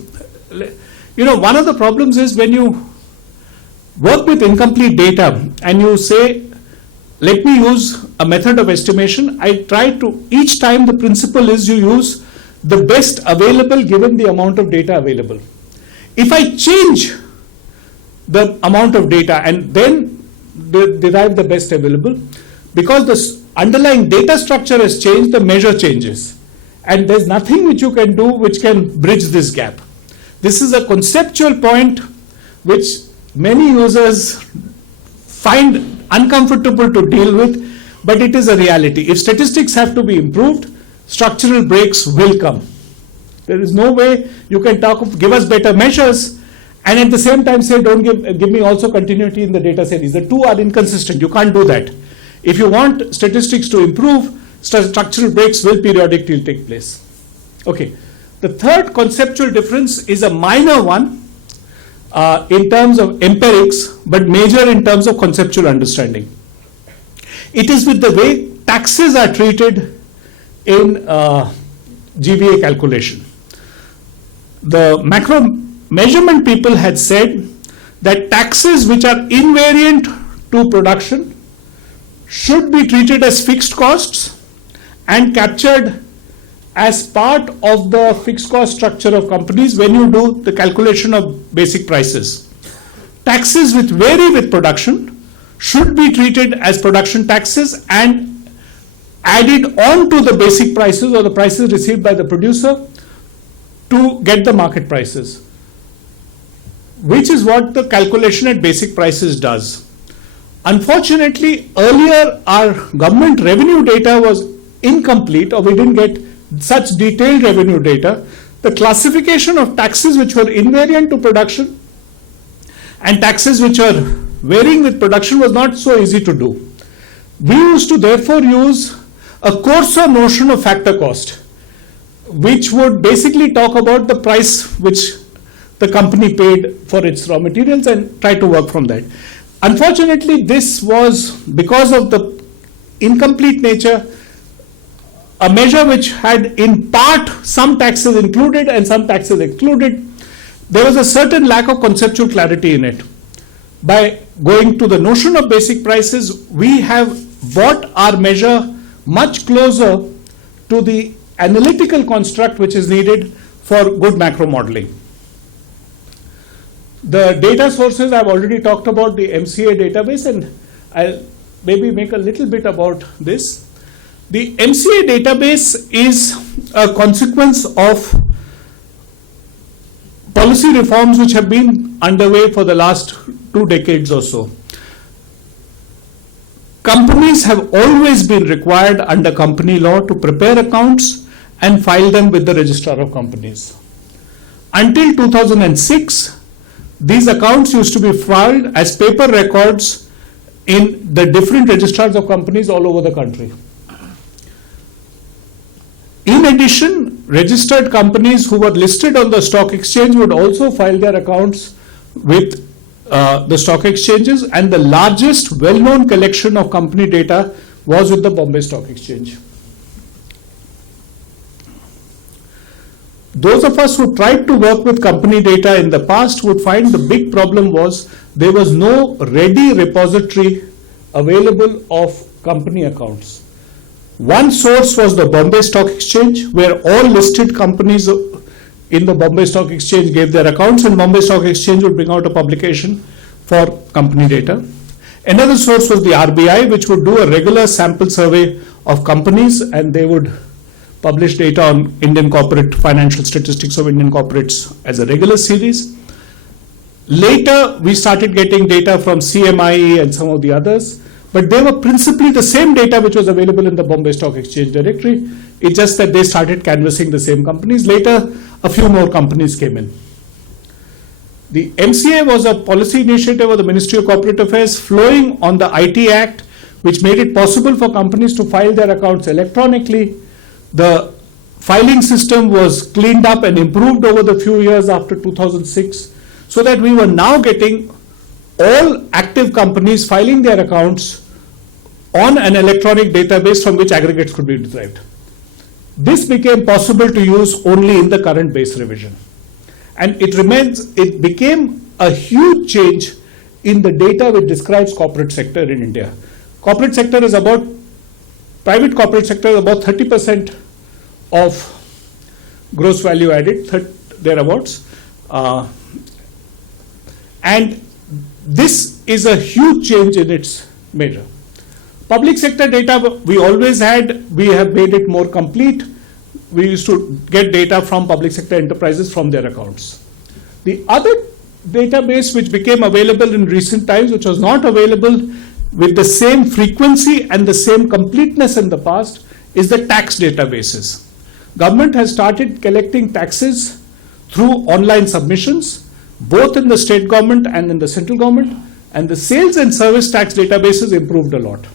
you know, one of the problems is when you work with incomplete data and you say, let me use a method of estimation, I try to, each time the principle is you use the best available given the amount of data available. If I change the amount of data and then derive the best available, because the underlying data structure has changed, the measure changes. And there's nothing which you can do which can bridge this gap. This is a conceptual point which many users find uncomfortable to deal with, but it is a reality. If statistics have to be improved, structural breaks will come. There is no way you can give us better measures and at the same time say, don't give me also continuity in the data series. The two are inconsistent. You can't do that. If you want statistics to improve, structural breaks will periodically take place. Okay. The third conceptual difference is a minor one in terms of empirics, but major in terms of conceptual understanding. It is with the way taxes are treated in GVA calculation. The macro measurement people had said that taxes which are invariant to production should be treated as fixed costs and captured as part of the fixed cost structure of companies when you do the calculation of basic prices. Taxes which vary with production should be treated as production taxes and added on to the basic prices or the prices received by the producer to get the market prices, which is what the calculation at basic prices does. Unfortunately, earlier our government revenue data was incomplete, or we didn't get such detailed revenue data. The classification of taxes which were invariant to production and taxes which are varying with production was not so easy to do. We used to therefore use a coarser notion of factor cost, which would basically talk about the price which the company paid for its raw materials and try to work from that. Unfortunately, this was, because of the incomplete nature, a measure which had in part some taxes included and some taxes excluded. There was a certain lack of conceptual clarity in it. By going to the notion of basic prices, we have brought our measure much closer to the analytical construct which is needed for good macro modeling. The data sources I've already talked about, the MCA database, and I'll maybe make a little bit about this. The MCA database is a consequence of policy reforms which have been underway for the last 2 decades or so. Companies have always been required under company law to prepare accounts and file them with the Registrar of Companies. Until 2006, these accounts used to be filed as paper records in the different registrars of companies all over the country. In addition, registered companies who were listed on the stock exchange would also file their accounts with the stock exchanges, and the largest well-known collection of company data was with the Bombay Stock Exchange. Those of us who tried to work with company data in the past would find the big problem was there was no ready repository available of company accounts. One source was the Bombay Stock Exchange, where all listed companies in the Bombay Stock Exchange gave their accounts, and Bombay Stock Exchange would bring out a publication for company data. Another source was the RBI, which would do a regular sample survey of companies, and they would publish data on Indian corporate financial statistics of Indian corporates as a regular series. Later, we started getting data from CMIE and some of the others, but they were principally the same data which was available in the Bombay Stock Exchange directory. It's just that they started canvassing the same companies. Later, a few more companies came in. The MCA was a policy initiative of the Ministry of Corporate Affairs flowing on the IT Act, which made it possible for companies to file their accounts electronically. The filing system was cleaned up and improved over the few years after 2006, so that we were now getting all active companies filing their accounts on an electronic database from which aggregates could be derived. This became possible to use only in the current base revision. And it became a huge change in the data which describes corporate sector in India. Private corporate sector is about 30% of gross value added, thereabouts. And this is a huge change in its measure. Public sector data we always had, we have made it more complete. We used to get data from public sector enterprises from their accounts. The other database which became available in recent times, which was not available with the same frequency and the same completeness in the past, is the tax databases. Government has started collecting taxes through online submissions, both in the state government and in the central government, and the sales and service tax databases improved a lot.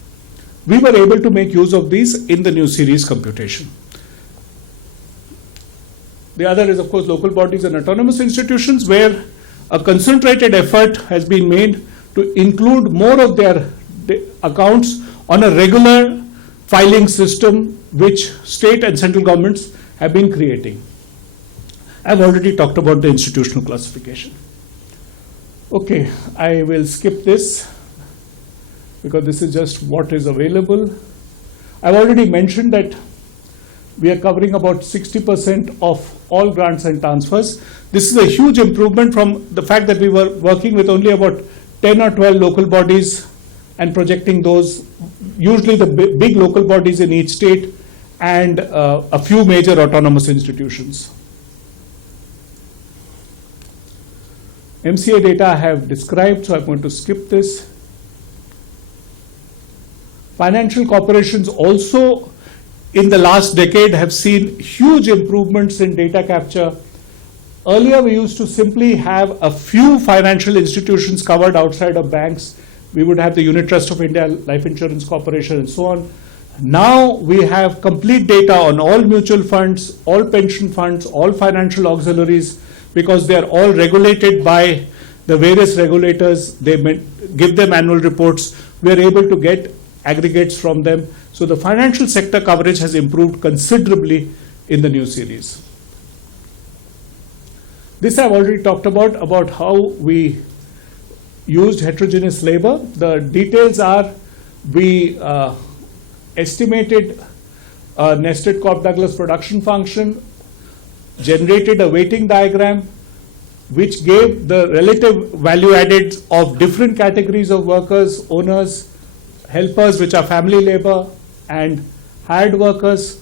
We were able to make use of these in the new series computation. The other is, of course, local bodies and autonomous institutions, where a concentrated effort has been made to include more of their accounts on a regular filing system which state and central governments have been creating. I've already talked about the institutional classification. Okay, I will skip this because this is just what is available. I've already mentioned that we are covering about 60% of all grants and transfers. This is a huge improvement from the fact that we were working with only about 10 or 12 local bodies and projecting those, usually the big local bodies in each state and a few major autonomous institutions. MCA data I have described, so I'm going to skip this. Financial corporations also in the last decade have seen huge improvements in data capture. Earlier we used to simply have a few financial institutions covered outside of banks. We would have the Unit Trust of India, Life Insurance Corporation and so on. Now we have complete data on all mutual funds, all pension funds, all financial auxiliaries, because they are all regulated by the various regulators. They give them annual reports. We are able to get aggregates from them. So the financial sector coverage has improved considerably in the new series. This I've already talked about how we used heterogeneous labor. The details are we estimated a nested Cobb-Douglas production function, generated a weighting diagram, which gave the relative value added of different categories of workers, owners, helpers, which are family labor, and hired workers.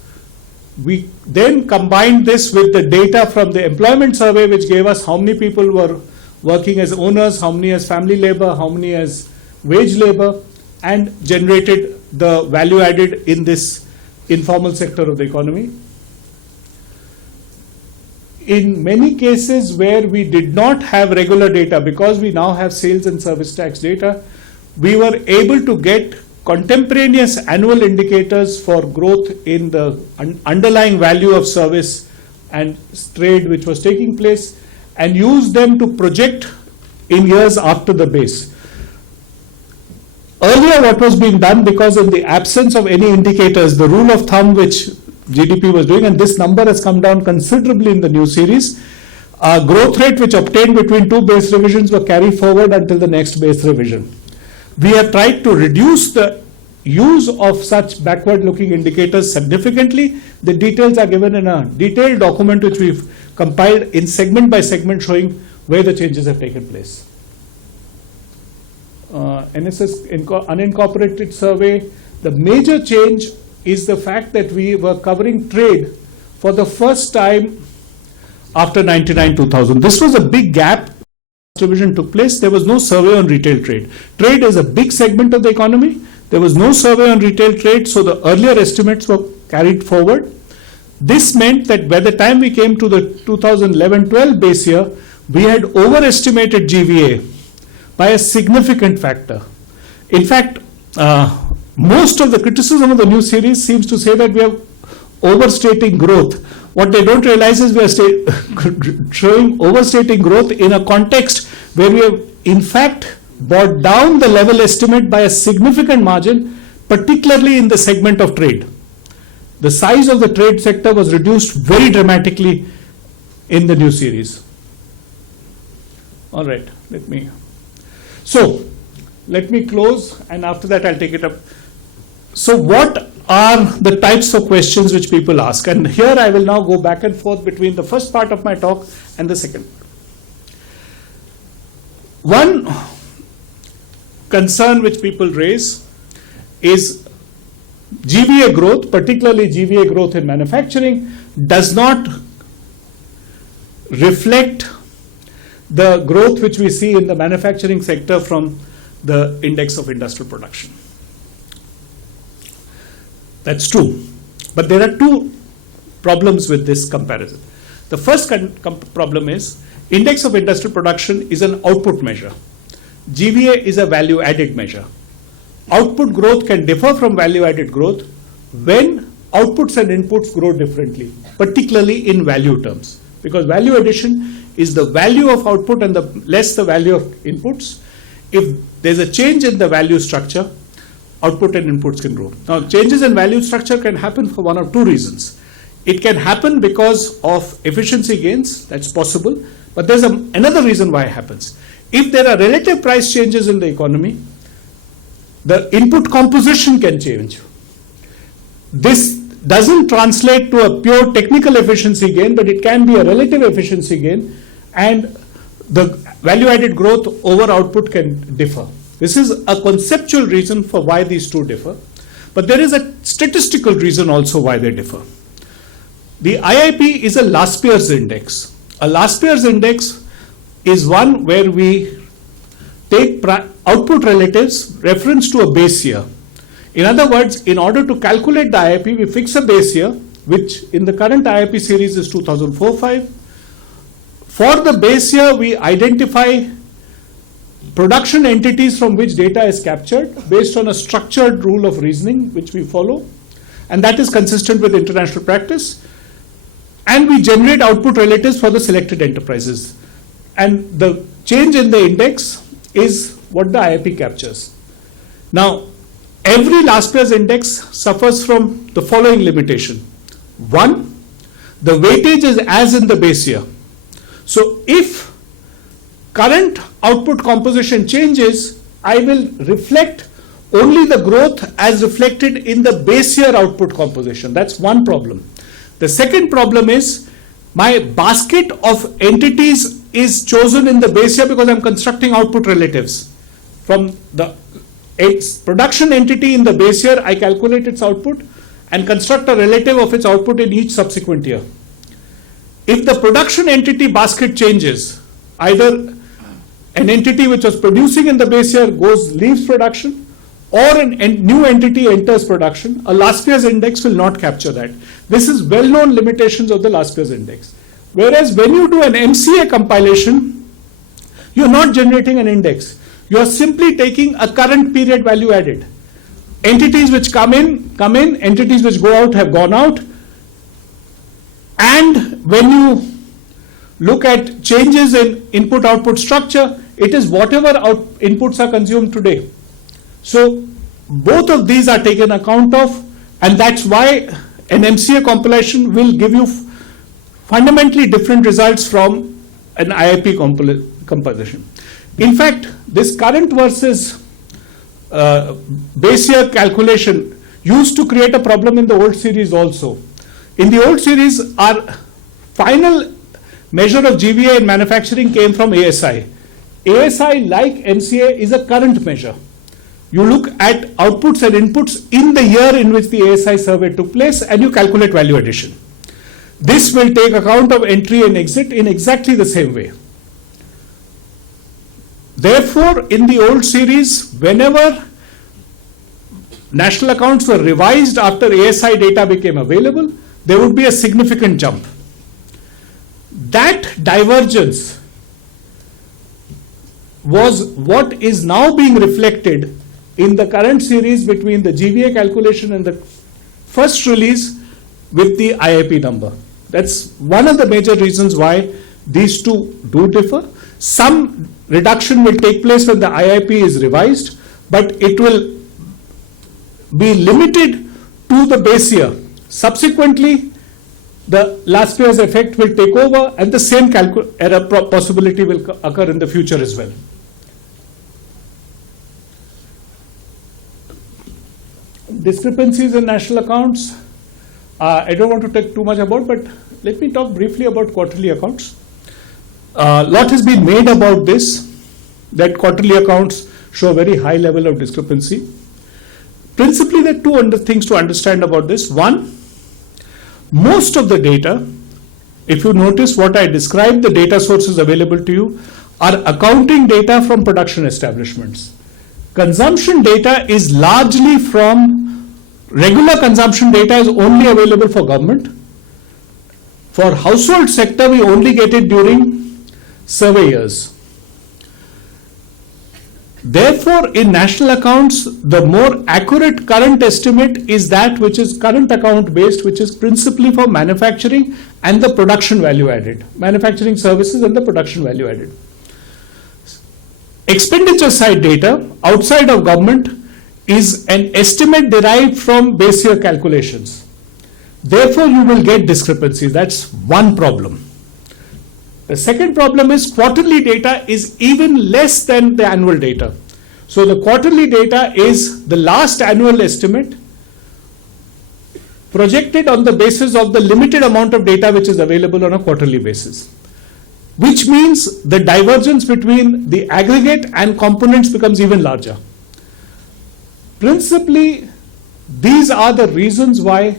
We then combined this with the data from the employment survey, which gave us how many people were working as owners, how many as family labor, how many as wage labor, and generated the value added in this informal sector of the economy. In many cases where we did not have regular data, because we now have sales and service tax data, we were able to get contemporaneous annual indicators for growth in the underlying value of service and trade which was taking place, and use them to project in years after the base. Earlier what was being done, because in the absence of any indicators, the rule of thumb which GDP was doing, and this number has come down considerably in the new series, growth rate which obtained between two base revisions were carried forward until the next base revision. We have tried to reduce the use of such backward-looking indicators significantly. The details are given in a detailed document which we've compiled in segment by segment, showing where the changes have taken place. NSS unincorporated survey, the major change is the fact that we were covering trade for the first time after 99-2000. This was a big gap. Division took place. There was no survey on retail trade. Trade is a big segment of the economy. There was no survey on retail trade, so the earlier estimates were carried forward. This meant that by the time we came to the 2011-12 base year, we had overestimated GVA by a significant factor. In fact, most of the criticism of the new series seems to say that we are overstating growth. What they don't realize is we are showing overstating growth in a context where we have in fact brought down the level estimate by a significant margin, particularly in the segment of trade. The size of the trade sector was reduced very dramatically in the new series. All right, let me close, and after that I'll take it up. So what are the types of questions which people ask? And here I will now go back and forth between the first part of my talk and the second part. One concern which people raise is GVA growth, particularly GVA growth in manufacturing, does not reflect the growth which we see in the manufacturing sector from the index of industrial production. That's true. But there are two problems with this comparison. The first problem is index of industrial production is an output measure. GVA is a value added measure. Output growth can differ from value added growth when outputs and inputs grow differently, particularly in value terms, because value addition is the value of output and the less the value of inputs. If there's a change in the value structure, output and inputs can grow. Now, changes in value structure can happen for one of two reasons. It can happen because of efficiency gains, that's possible, but there's another reason why it happens. If there are relative price changes in the economy, the input composition can change. This doesn't translate to a pure technical efficiency gain, but it can be a relative efficiency gain, and the value added growth over output can differ. This is a conceptual reason for why these two differ, but there is a statistical reason also why they differ. The IIP is a last year's index. A last year's index is one where we take output relatives reference to a base year. In other words, in order to calculate the IIP, we fix a base year, which in the current IIP series is 2004-05. For the base year, we identify production entities from which data is captured based on a structured rule of reasoning which we follow, and that is consistent with international practice. And we generate output relatives for the selected enterprises. And the change in the index is what the IIP captures. Now, every last year's index suffers from the following limitation. One, the weightage is as in the base year. So if current output composition changes, I will reflect only the growth as reflected in the base year output composition. That's one problem. The second problem is my basket of entities is chosen in the base year because I'm constructing output relatives. From the production entity in the base year, I calculate its output and construct a relative of its output in each subsequent year. If the production entity basket changes, either an entity which was producing in the base year leaves production, or a new entity enters production, a last year's index will not capture that. This is well-known limitations of the last year's index. Whereas when you do an MCA compilation, you're not generating an index. You're simply taking a current period value added. Entities which come in, entities which go out have gone out. And when you look at changes in input-output structure, it is whatever inputs are consumed today. So both of these are taken account of, and that's why an MCA compilation will give you fundamentally different results from an IIP composition. In fact, this current versus base year calculation used to create a problem in the old series also. In the old series, our final measure of GVA in manufacturing came from ASI. ASI, like MCA, is a current measure. You look at outputs and inputs in the year in which the ASI survey took place and you calculate value addition. This will take account of entry and exit in exactly the same way. Therefore, in the old series, whenever national accounts were revised after ASI data became available, there would be a significant jump. That divergence was what is now being reflected in the current series between the GVA calculation and the first release with the IIP number. That's one of the major reasons why these two do differ. Some reduction will take place when the IIP is revised, but it will be limited to the base year. Subsequently, the last year's effect will take over and the same error possibility will occur in the future as well. Discrepancies in national accounts, I don't want to take too much about, but let me talk briefly about quarterly accounts. A lot has been made about this, that quarterly accounts show a very high level of discrepancy. Principally, there are two things to understand about this. One, most of the data, if you notice what I described, the data sources available to you are accounting data from production establishments. Consumption data is largely from regular consumption data is only available for government. For household sector, we only get it during survey years. Therefore, in national accounts, the more accurate current estimate is that which is current account based, which is principally for manufacturing and the production value added, manufacturing services and the production value added. Expenditure side data outside of government is an estimate derived from base year calculations. Therefore, you will get discrepancies. That's one problem. The second problem is quarterly data is even less than the annual data. So the quarterly data is the last annual estimate projected on the basis of the limited amount of data which is available on a quarterly basis, which means the divergence between the aggregate and components becomes even larger. Principally, these are the reasons why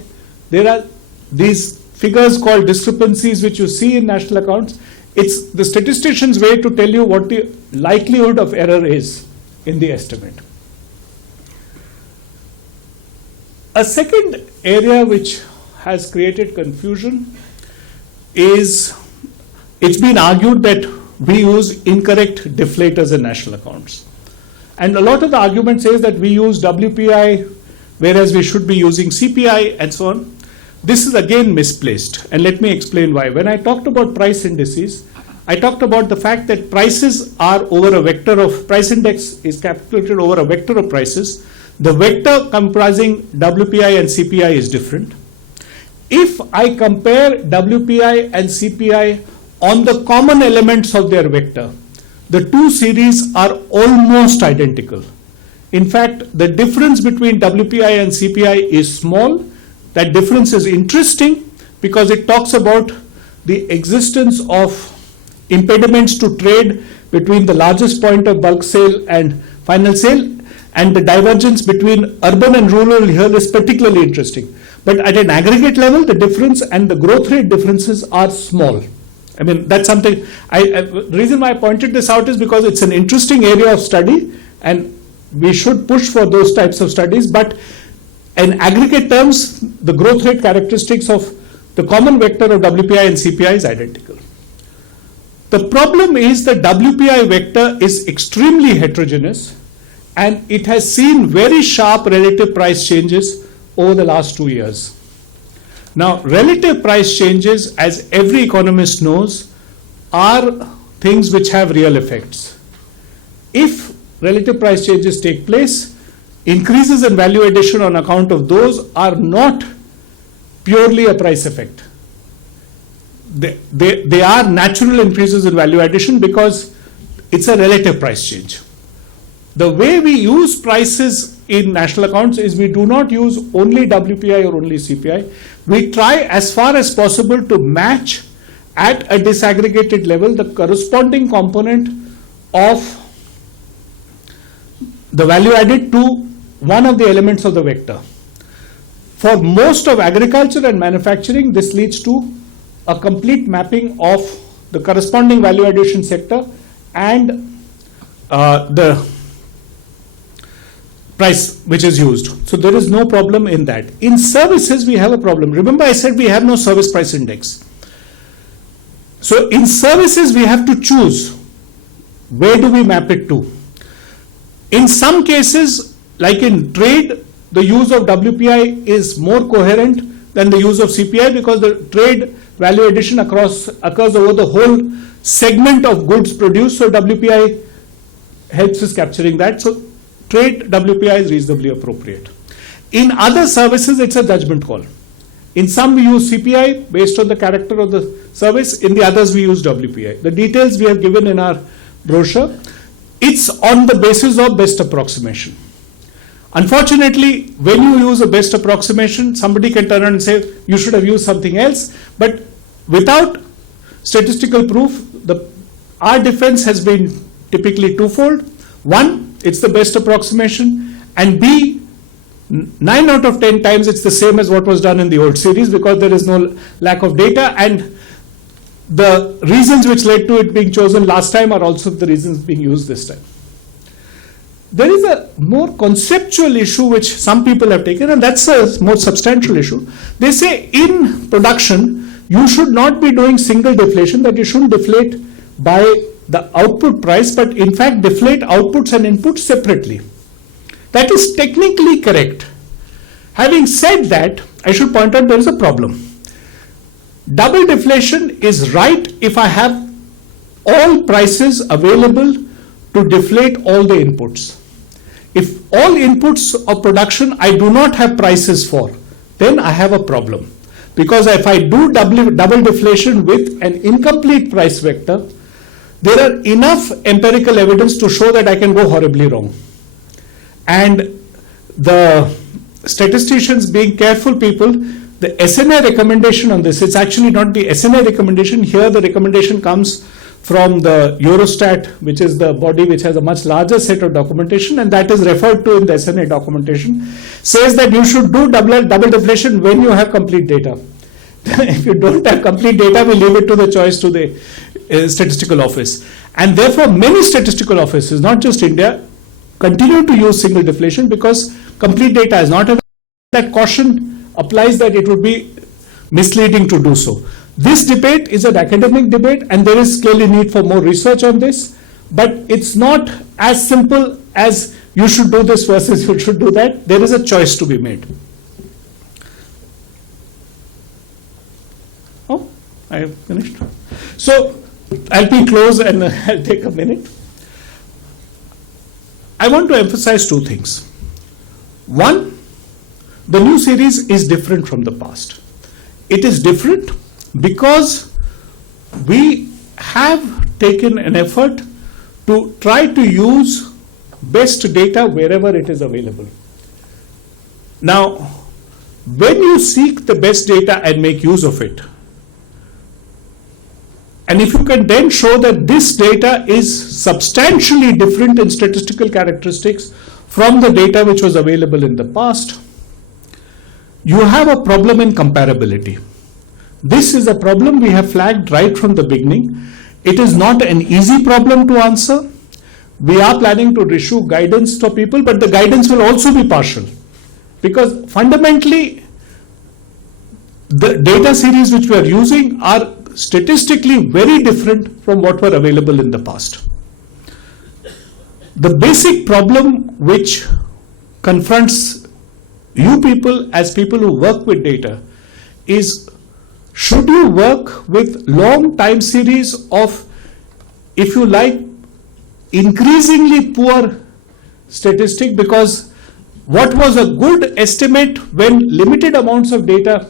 there are these figures called discrepancies which you see in national accounts. It's the statistician's way to tell you what the likelihood of error is in the estimate. A second area which has created confusion is, it's been argued that we use incorrect deflators in national accounts. And a lot of the argument says that we use WPI, whereas we should be using CPI and so on. This is again misplaced, and let me explain why. When I talked about price indices, I talked about the fact that prices are over a vector of, price index is calculated over a vector of prices. The vector comprising WPI and CPI is different. If I compare WPI and CPI on the common elements of their vector, the two series are almost identical. In fact, the difference between WPI and CPI is small. That difference is interesting because it talks about the existence of impediments to trade between the largest point of bulk sale and final sale, and the divergence between urban and rural here is particularly interesting. But at an aggregate level, the difference and the growth rate differences are small. I mean, that's something, the reason why I pointed this out is because it's an interesting area of study and we should push for those types of studies, but in aggregate terms, the growth rate characteristics of the common vector of WPI and CPI is identical. The problem is the WPI vector is extremely heterogeneous and it has seen very sharp relative price changes over the last 2 years. Now, relative price changes, as every economist knows, are things which have real effects. If relative price changes take place, increases in value addition on account of those are not purely a price effect. They are natural increases in value addition because it's a relative price change. The way we use prices in national accounts is we do not use only WPI or only CPI. We try as far as possible to match at a disaggregated level the corresponding component of the value added to one of the elements of the vector. For most of agriculture and manufacturing, this leads to a complete mapping of the corresponding value addition sector and the price which is used. So there is no problem in that. In services, we have a problem. Remember, I said we have no service price index. So in services, we have to choose where do we map it to. In some cases, like in trade, the use of WPI is more coherent than the use of CPI because the trade value addition occurs over the whole segment of goods produced. So WPI helps us capturing that. So trade WPI is reasonably appropriate. In other services, it's a judgment call. In some we use CPI based on the character of the service. In the others we use WPI. The details we have given in our brochure. It's on the basis of best approximation. Unfortunately, when you use a best approximation, somebody can turn around and say you should have used something else. But without statistical proof, our defense has been typically twofold. One, it's the best approximation, and B, 9 out of 10 times it's the same as what was done in the old series because there is no lack of data, and the reasons which led to it being chosen last time are also the reasons being used this time. There is a more conceptual issue which some people have taken, and that's a more substantial issue. They say in production, you should not be doing single deflation, that you shouldn't deflate by the output price, but in fact deflate outputs and inputs separately. That is technically correct. Having said that, I should point out there is a problem. Double deflation is right if I have all prices available to deflate all the inputs. If all inputs of production I do not have prices for, then I have a problem. Because if I do double deflation with an incomplete price vector, there are enough empirical evidence to show that I can go horribly wrong. And the statisticians, being careful people, the SNA recommendation on this, it's actually not the SNA recommendation. Here the recommendation comes from the Eurostat, which is the body which has a much larger set of documentation, and that is referred to in the SNA documentation, says that you should do double deflation when you have complete data. If you don't have complete data, we leave it to the choice to the statistical office. And therefore, many statistical offices, not just India, continue to use single deflation because complete data is not available. That caution applies that it would be misleading to do so. This debate is an academic debate and there is clearly need for more research on this, but it's not as simple as you should do this versus you should do that. There is a choice to be made. Oh, I have finished. So I'll be close and I'll take a minute. I want to emphasize two things. One, the new series is different from the past. It is different because we have taken an effort to try to use best data wherever it is available. Now, when you seek the best data and make use of it, and if you can then show that this data is substantially different in statistical characteristics from the data which was available in the past, you have a problem in comparability. This is a problem we have flagged right from the beginning. It is not an easy problem to answer. We are planning to issue guidance for people, but the guidance will also be partial because fundamentally the data series which we are using are statistically very different from what were available in the past. The basic problem which confronts you people as people who work with data is, should you work with long time series of, if you like, increasingly poor statistic, because what was a good estimate when limited amounts of data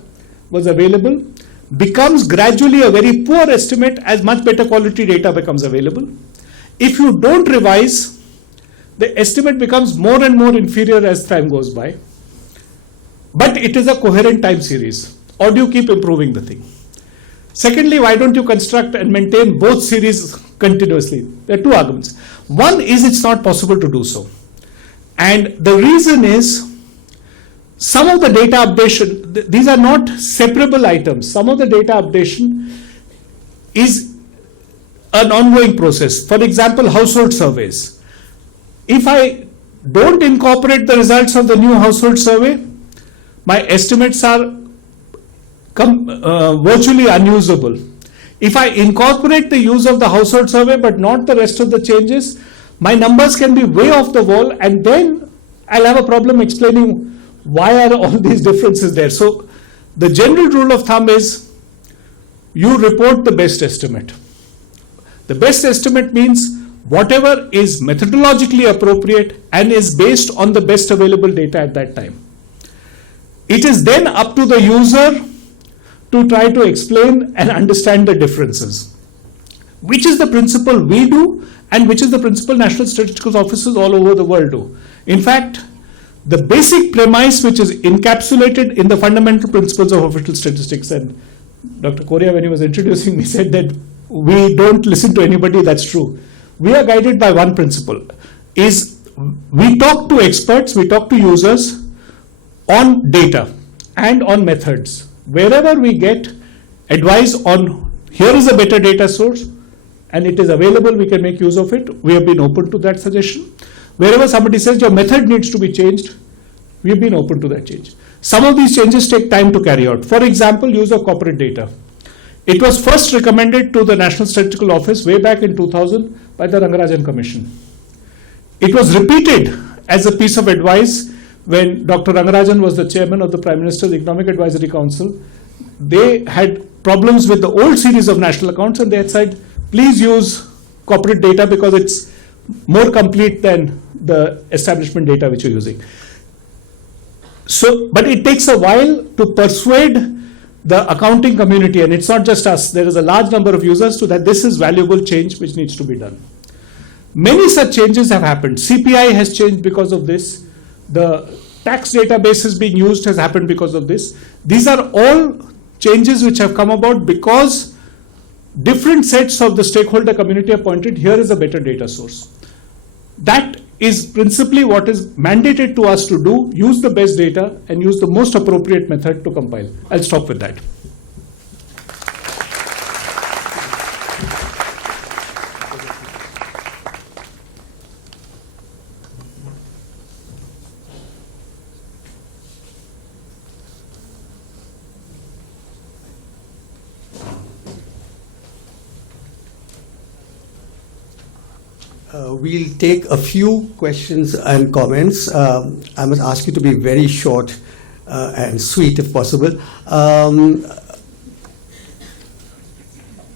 was available becomes gradually a very poor estimate as much better quality data becomes available. If you don't revise, the estimate becomes more and more inferior as time goes by. But it is a coherent time series. Or do you keep improving the thing? Secondly, why don't you construct and maintain both series continuously? There are two arguments. One is it's not possible to do so. And the reason is some of the data updation, these are not separable items. Some of the data updation is an ongoing process. For example, household surveys. If I don't incorporate the results of the new household survey, my estimates are virtually unusable. If I incorporate the use of the household survey but not the rest of the changes, my numbers can be way off the wall and then I'll have a problem explaining why are all these differences there. So the general rule of thumb is you report the best estimate. The best estimate means whatever is methodologically appropriate and is based on the best available data at that time. It is then up to the user to try to explain and understand the differences, which is the principle we do and which is the principle national statistical offices all over the world do. In fact, the basic premise which is encapsulated in the fundamental principles of official statistics, and Dr. Korea, when he was introducing me, said that we don't listen to anybody, that's true. We are guided by one principle, is we talk to experts, we talk to users on data and on methods. Wherever we get advice on here is a better data source and it is available, we can make use of it, we have been open to that suggestion. Wherever somebody says your method needs to be changed, we have been open to that change. Some of these changes take time to carry out. For example, use of corporate data. It was first recommended to the National Statistical Office way back in 2000 by the Rangarajan Commission. It was repeated as a piece of advice when Dr. Rangarajan was the chairman of the Prime Minister's Economic Advisory Council. They had problems with the old series of national accounts and they had said, please use corporate data because it's more complete than the establishment data which you're using. So, but it takes a while to persuade the accounting community, and it's not just us, there is a large number of users to that this is valuable change which needs to be done. Many such changes have happened. CPI has changed because of this. The tax database being used has happened because of this. These are all changes which have come about because different sets of the stakeholder community have pointed, here is a better data source. That is principally what is mandated to us to do, use the best data and use the most appropriate method to compile. I'll stop with that. We'll take a few questions and comments. I must ask you to be very short and sweet if possible.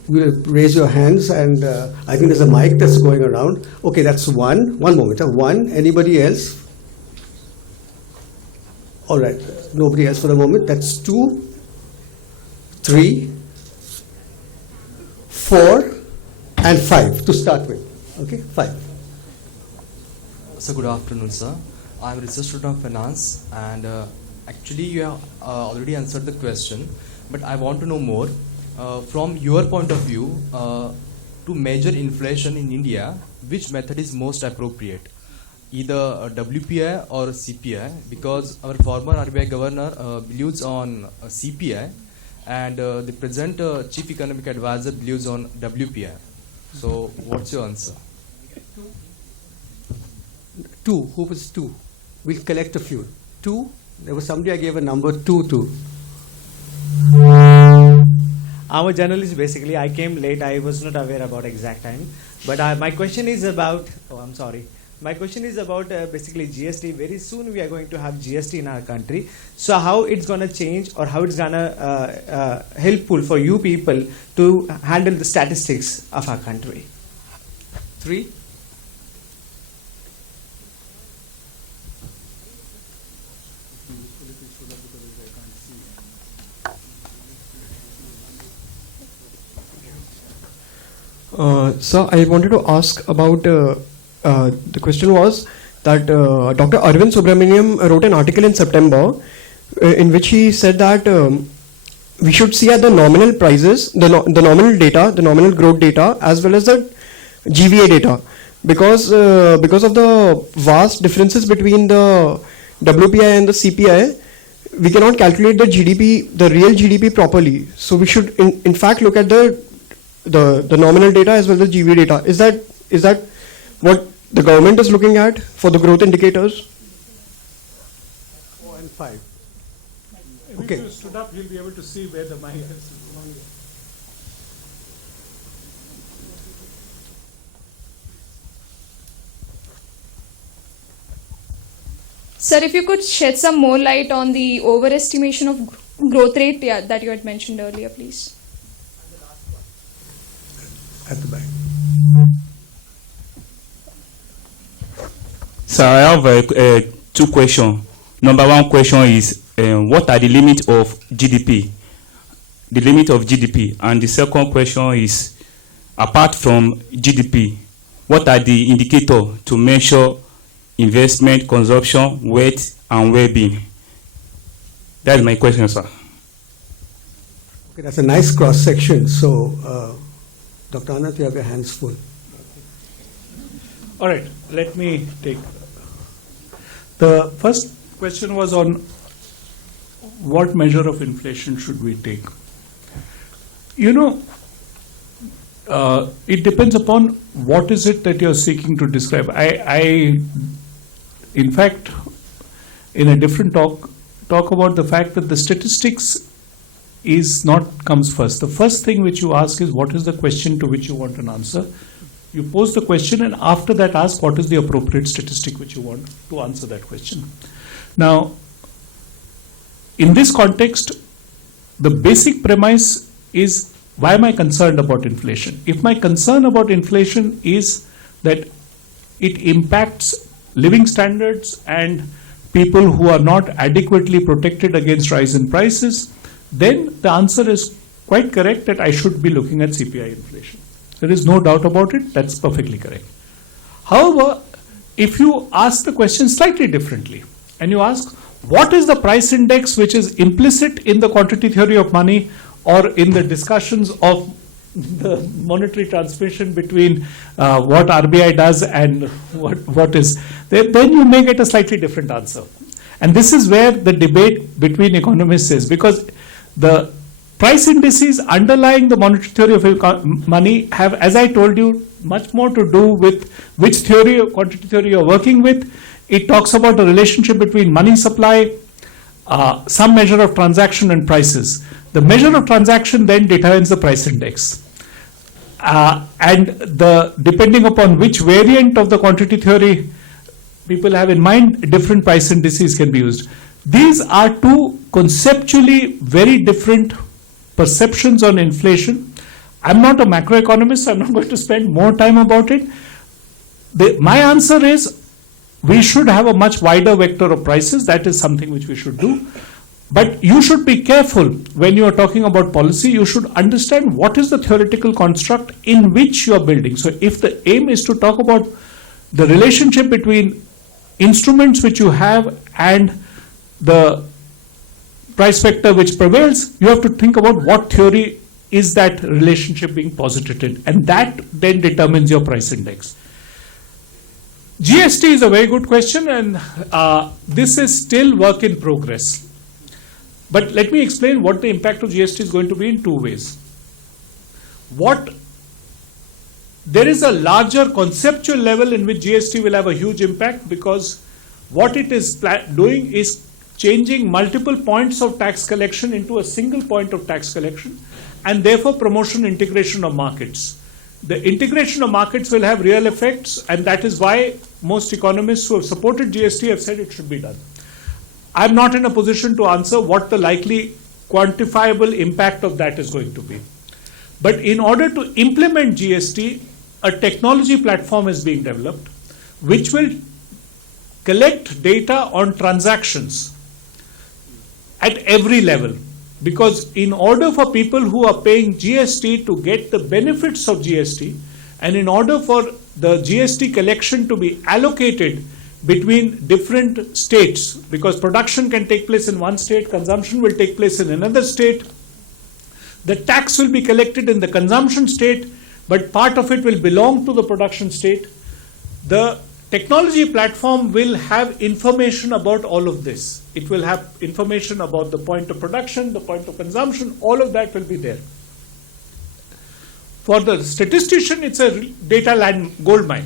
Raise your hands, and I think there's a mic that's going around. Okay, that's one. One moment. One. Anybody else? All right. Nobody else for the moment. That's 2, 3, 4, and 5 to start with. Okay, 5. So good afternoon, sir. I'm a research student of finance, and actually you have already answered the question, but I want to know more. From your point of view, to measure inflation in India, which method is most appropriate? Either WPI or CPI, because our former RBI governor believes on CPI, and the present chief economic advisor believes on WPI. So what's your answer? 2. Who was 2? We'll collect a few. 2. There was somebody I gave a number 2 to. I'm a journalist basically. I came late. I was not aware about exact time. But my question is about, my question is about basically GST. Very soon we are going to have GST in our country. So how it's going to change, or how it's going to helpful for you people to handle the statistics of our country? 3. Sir, I wanted to ask about the question was that Dr. Arvind Subramaniam wrote an article in September in which he said that we should see at the nominal prices, the nominal data, the nominal growth data, as well as the GVA data, because of the vast differences between the WPI and the CPI, we cannot calculate the GDP, the real GDP properly. So we should in fact look at the nominal data as well as GVA data. Is that what the government is looking at for the growth indicators? 4 and 5. If you stood up, you'll be able to see where the money is. Sir, if you could shed some more light on the overestimation of growth rate that you had mentioned earlier, please. At the back. So I have 2 questions. Number 1 question is, what are the limits of GDP? The limit of GDP. And the second question is, apart from GDP, what are the indicators to measure investment, consumption, wealth, and well-being? That's my question, sir. Okay, that's a nice cross section. So, Dr. Anant, you have your hands full. All right, let me take. The first question was on what measure of inflation should we take. You know, it depends upon what is it that you're seeking to describe. I in fact, in a different talk about the fact that the statistics comes first. The first thing which you ask is what is the question to which you want an answer. You pose the question, and after that ask what is the appropriate statistic which you want to answer that question. Now, in this context, the basic premise is, why am I concerned about inflation? If my concern about inflation is that it impacts living standards and people who are not adequately protected against rise in prices, then the answer is quite correct that I should be looking at CPI inflation. There is no doubt about it. That's perfectly correct. However, if you ask the question slightly differently and you ask, what is the price index which is implicit in the quantity theory of money or in the discussions of the monetary transmission between what RBI does and what is, then you may get a slightly different answer. And this is where the debate between economists is, because the price indices underlying the monetary theory of money have, as I told you, much more to do with which theory or quantity theory you're working with. It talks about the relationship between money supply, some measure of transaction and prices. The measure of transaction then determines the price index. and depending upon which variant of the quantity theory people have in mind, different price indices can be used. These are two conceptually very different perceptions on inflation. I'm not a macroeconomist, so I'm not going to spend more time about it. My answer is we should have a much wider vector of prices. That is something which we should do. But you should be careful when you are talking about policy. You should understand what is the theoretical construct in which you are building. So if the aim is to talk about the relationship between instruments which you have and the price vector which prevails, you have to think about what theory is that relationship being posited, and that then determines your price index. GST is a very good question, and this is still work in progress. But let me explain what the impact of GST is going to be in two ways. There is a larger conceptual level in which GST will have a huge impact, because what it is doing is changing multiple points of tax collection into a single point of tax collection, and therefore promotion integration of markets. The integration of markets will have real effects, and that is why most economists who have supported GST have said it should be done. I'm not in a position to answer what the likely quantifiable impact of that is going to be. But in order to implement GST, a technology platform is being developed which will collect data on transactions at every level. Because in order for people who are paying GST to get the benefits of GST, and in order for the GST collection to be allocated between different states, because production can take place in one state, consumption will take place in another state, the tax will be collected in the consumption state, but part of it will belong to the production state. The technology platform will have information about all of this. It will have information about the point of production, the point of consumption, all of that will be there. For the statistician, it's a data gold mine,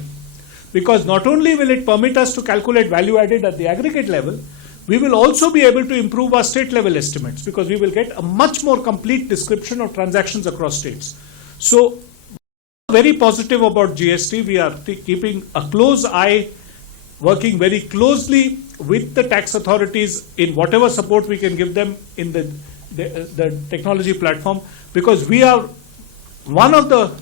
because not only will it permit us to calculate value added at the aggregate level, we will also be able to improve our state level estimates, because we will get a much more complete description of transactions across states. So, very positive about GST. We are keeping a close eye, working very closely with the tax authorities in whatever support we can give them in the technology platform, because we are one of the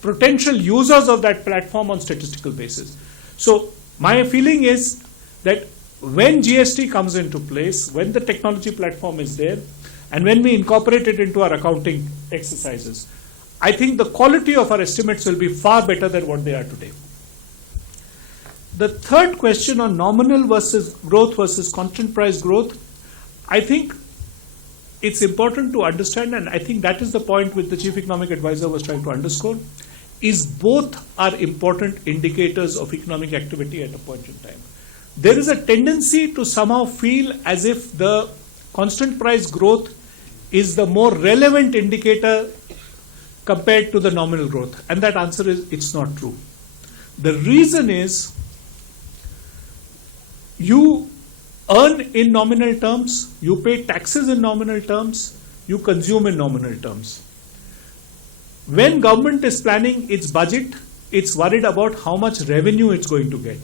potential users of that platform on statistical basis. So my feeling is that when GST comes into place, when the technology platform is there, and when we incorporate it into our accounting exercises, I think the quality of our estimates will be far better than what they are today. The third question on nominal versus growth versus constant price growth, I think it's important to understand, and I think that is the point which the Chief Economic Advisor was trying to underscore, is both are important indicators of economic activity at a point in time. There is a tendency to somehow feel as if the constant price growth is the more relevant indicator compared to the nominal growth, and that answer is it's not true. The reason is you earn in nominal terms, you pay taxes in nominal terms, you consume in nominal terms. When government is planning its budget, it's worried about how much revenue it's going to get.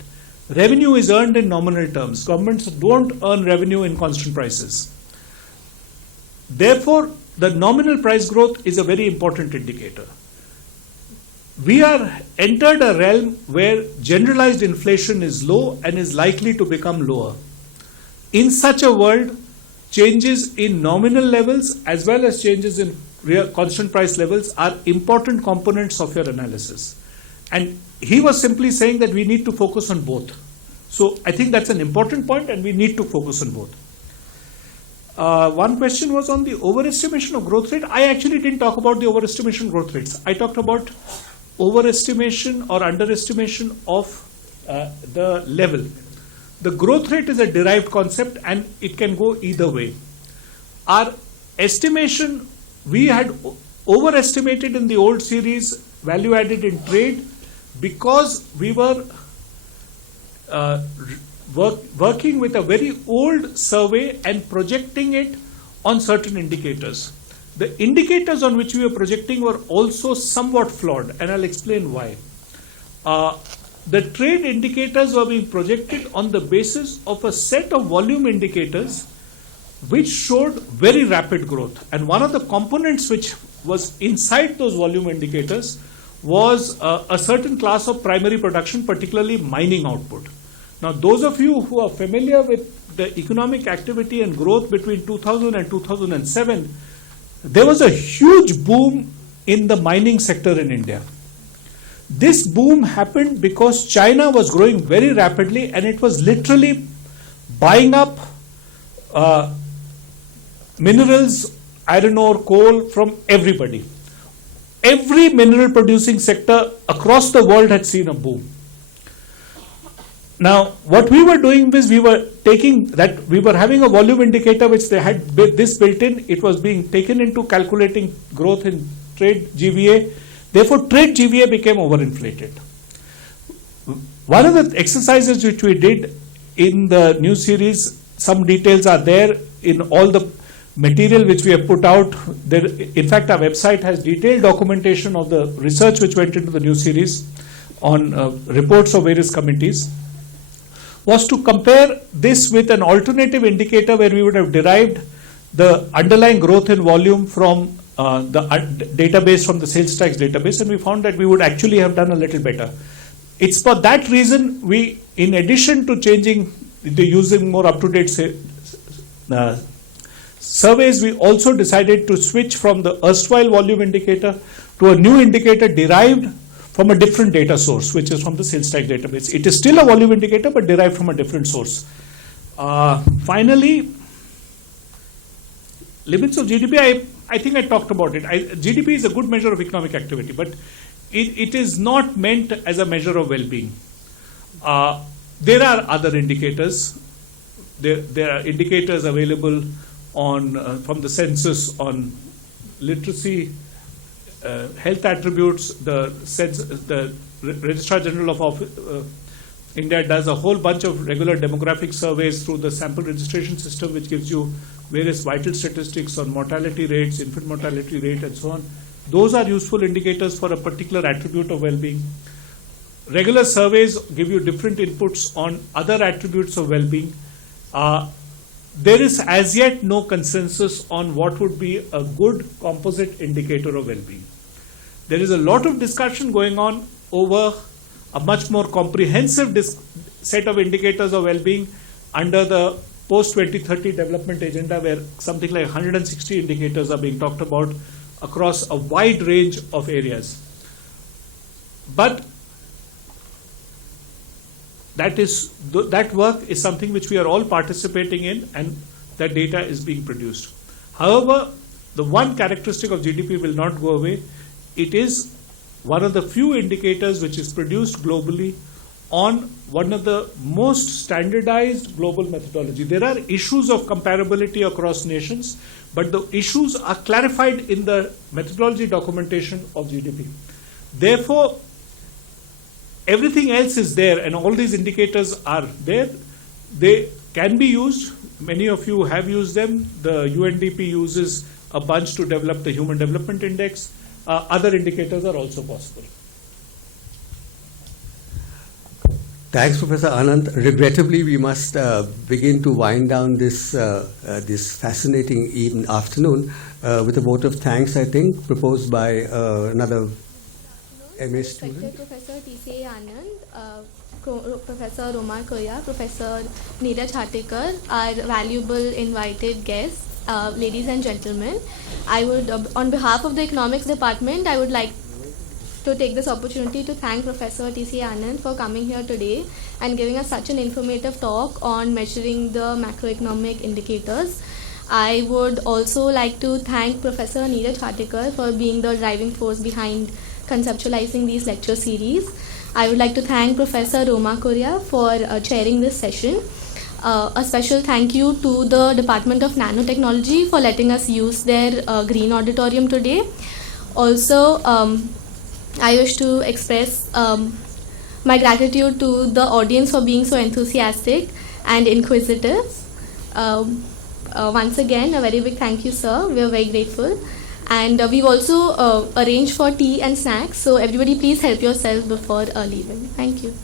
Revenue is earned in nominal terms. Governments don't earn revenue in constant prices. Therefore, the nominal price growth is a very important indicator. We are entered a realm where generalized inflation is low and is likely to become lower. In such a world, changes in nominal levels as well as changes in real constant price levels are important components of your analysis. And he was simply saying that we need to focus on both. So I think that's an important point, and we need to focus on both. One question was on the overestimation of growth rate. I actually didn't talk about the overestimation growth rates. I talked about overestimation or underestimation of the level. The growth rate is a derived concept, and it can go either way. Our estimation, we had overestimated in the old series value added in trade because we were working with a very old survey and projecting it on certain indicators. the indicators on which we were projecting were also somewhat flawed, and I'll explain why. The trade indicators were being projected on the basis of a set of volume indicators which showed very rapid growth. And one of the components which was inside those volume indicators was a certain class of primary production, particularly mining output. Now, those of you who are familiar with the economic activity and growth between 2000 and 2007, there was a huge boom in the mining sector in India. This boom happened because China was growing very rapidly and it was literally buying up minerals, iron ore, coal from everybody. Every mineral producing sector across the world had seen a boom. Now, what we were doing is we were having a volume indicator which they had this built in. It was being taken into calculating growth in trade GVA. Therefore, trade GVA became overinflated. One of the exercises which we did in the new series, some details are there in all the material which we have put out. There, in fact, our website has detailed documentation of the research which went into the new series on reports of various committees, was to compare this with an alternative indicator where we would have derived the underlying growth in volume from the database, from the sales tax database, and we found that we would actually have done a little better. It's for that reason we, in addition to using more up-to-date surveys, we also decided to switch from the erstwhile volume indicator to a new indicator derived from a different data source, which is from the sales tax database. It is still a volume indicator, but derived from a different source. Finally, limits of GDP, I think I talked about it. GDP is a good measure of economic activity, but it is not meant as a measure of well-being. There are other indicators. There are indicators available on from the census on literacy, health attributes. The Registrar General of India does a whole bunch of regular demographic surveys through the sample registration system, which gives you various vital statistics on mortality rates, infant mortality rate, and so on. Those are useful indicators for a particular attribute of well-being. Regular surveys give you different inputs on other attributes of well-being. There is as yet no consensus on what would be a good composite indicator of well-being. There is a lot of discussion going on over a much more comprehensive set of indicators of well-being under the post-2030 development agenda, where something like 160 indicators are being talked about across a wide range of areas. But that work is something which we are all participating in, and that data is being produced. However, the one characteristic of GDP will not go away. It is one of the few indicators which is produced globally on one of the most standardized global methodology. There are issues of comparability across nations, but the issues are clarified in the methodology documentation of GDP. Therefore, everything else is there, and all these indicators are there. They can be used. Many of you have used them. The UNDP uses a bunch to develop the Human Development Index. Other indicators are also possible. Thanks, Professor Anant. Regrettably, we must begin to wind down this fascinating afternoon with a vote of thanks, I think, proposed by another MA student. Professor T.C.A. Anant, Professor Romar Koya, Professor Neeraj Hatekar, our valuable invited guests, ladies and gentlemen. I would, on behalf of the Economics Department, I would like to take this opportunity to thank Professor T.C.A. Anant for coming here today and giving us such an informative talk on measuring the macroeconomic indicators. I would also like to thank Professor Neeraj Hatekar for being the driving force behind conceptualizing these lecture series. I would like to thank Professor Roma Korea for chairing this session. A special thank you to the Department of Nanotechnology for letting us use their green auditorium today. Also, I wish to express my gratitude to the audience for being so enthusiastic and inquisitive. Once again, a very big thank you, sir. We are very grateful. And we've also arranged for tea and snacks. So everybody please help yourself before leaving. Thank you.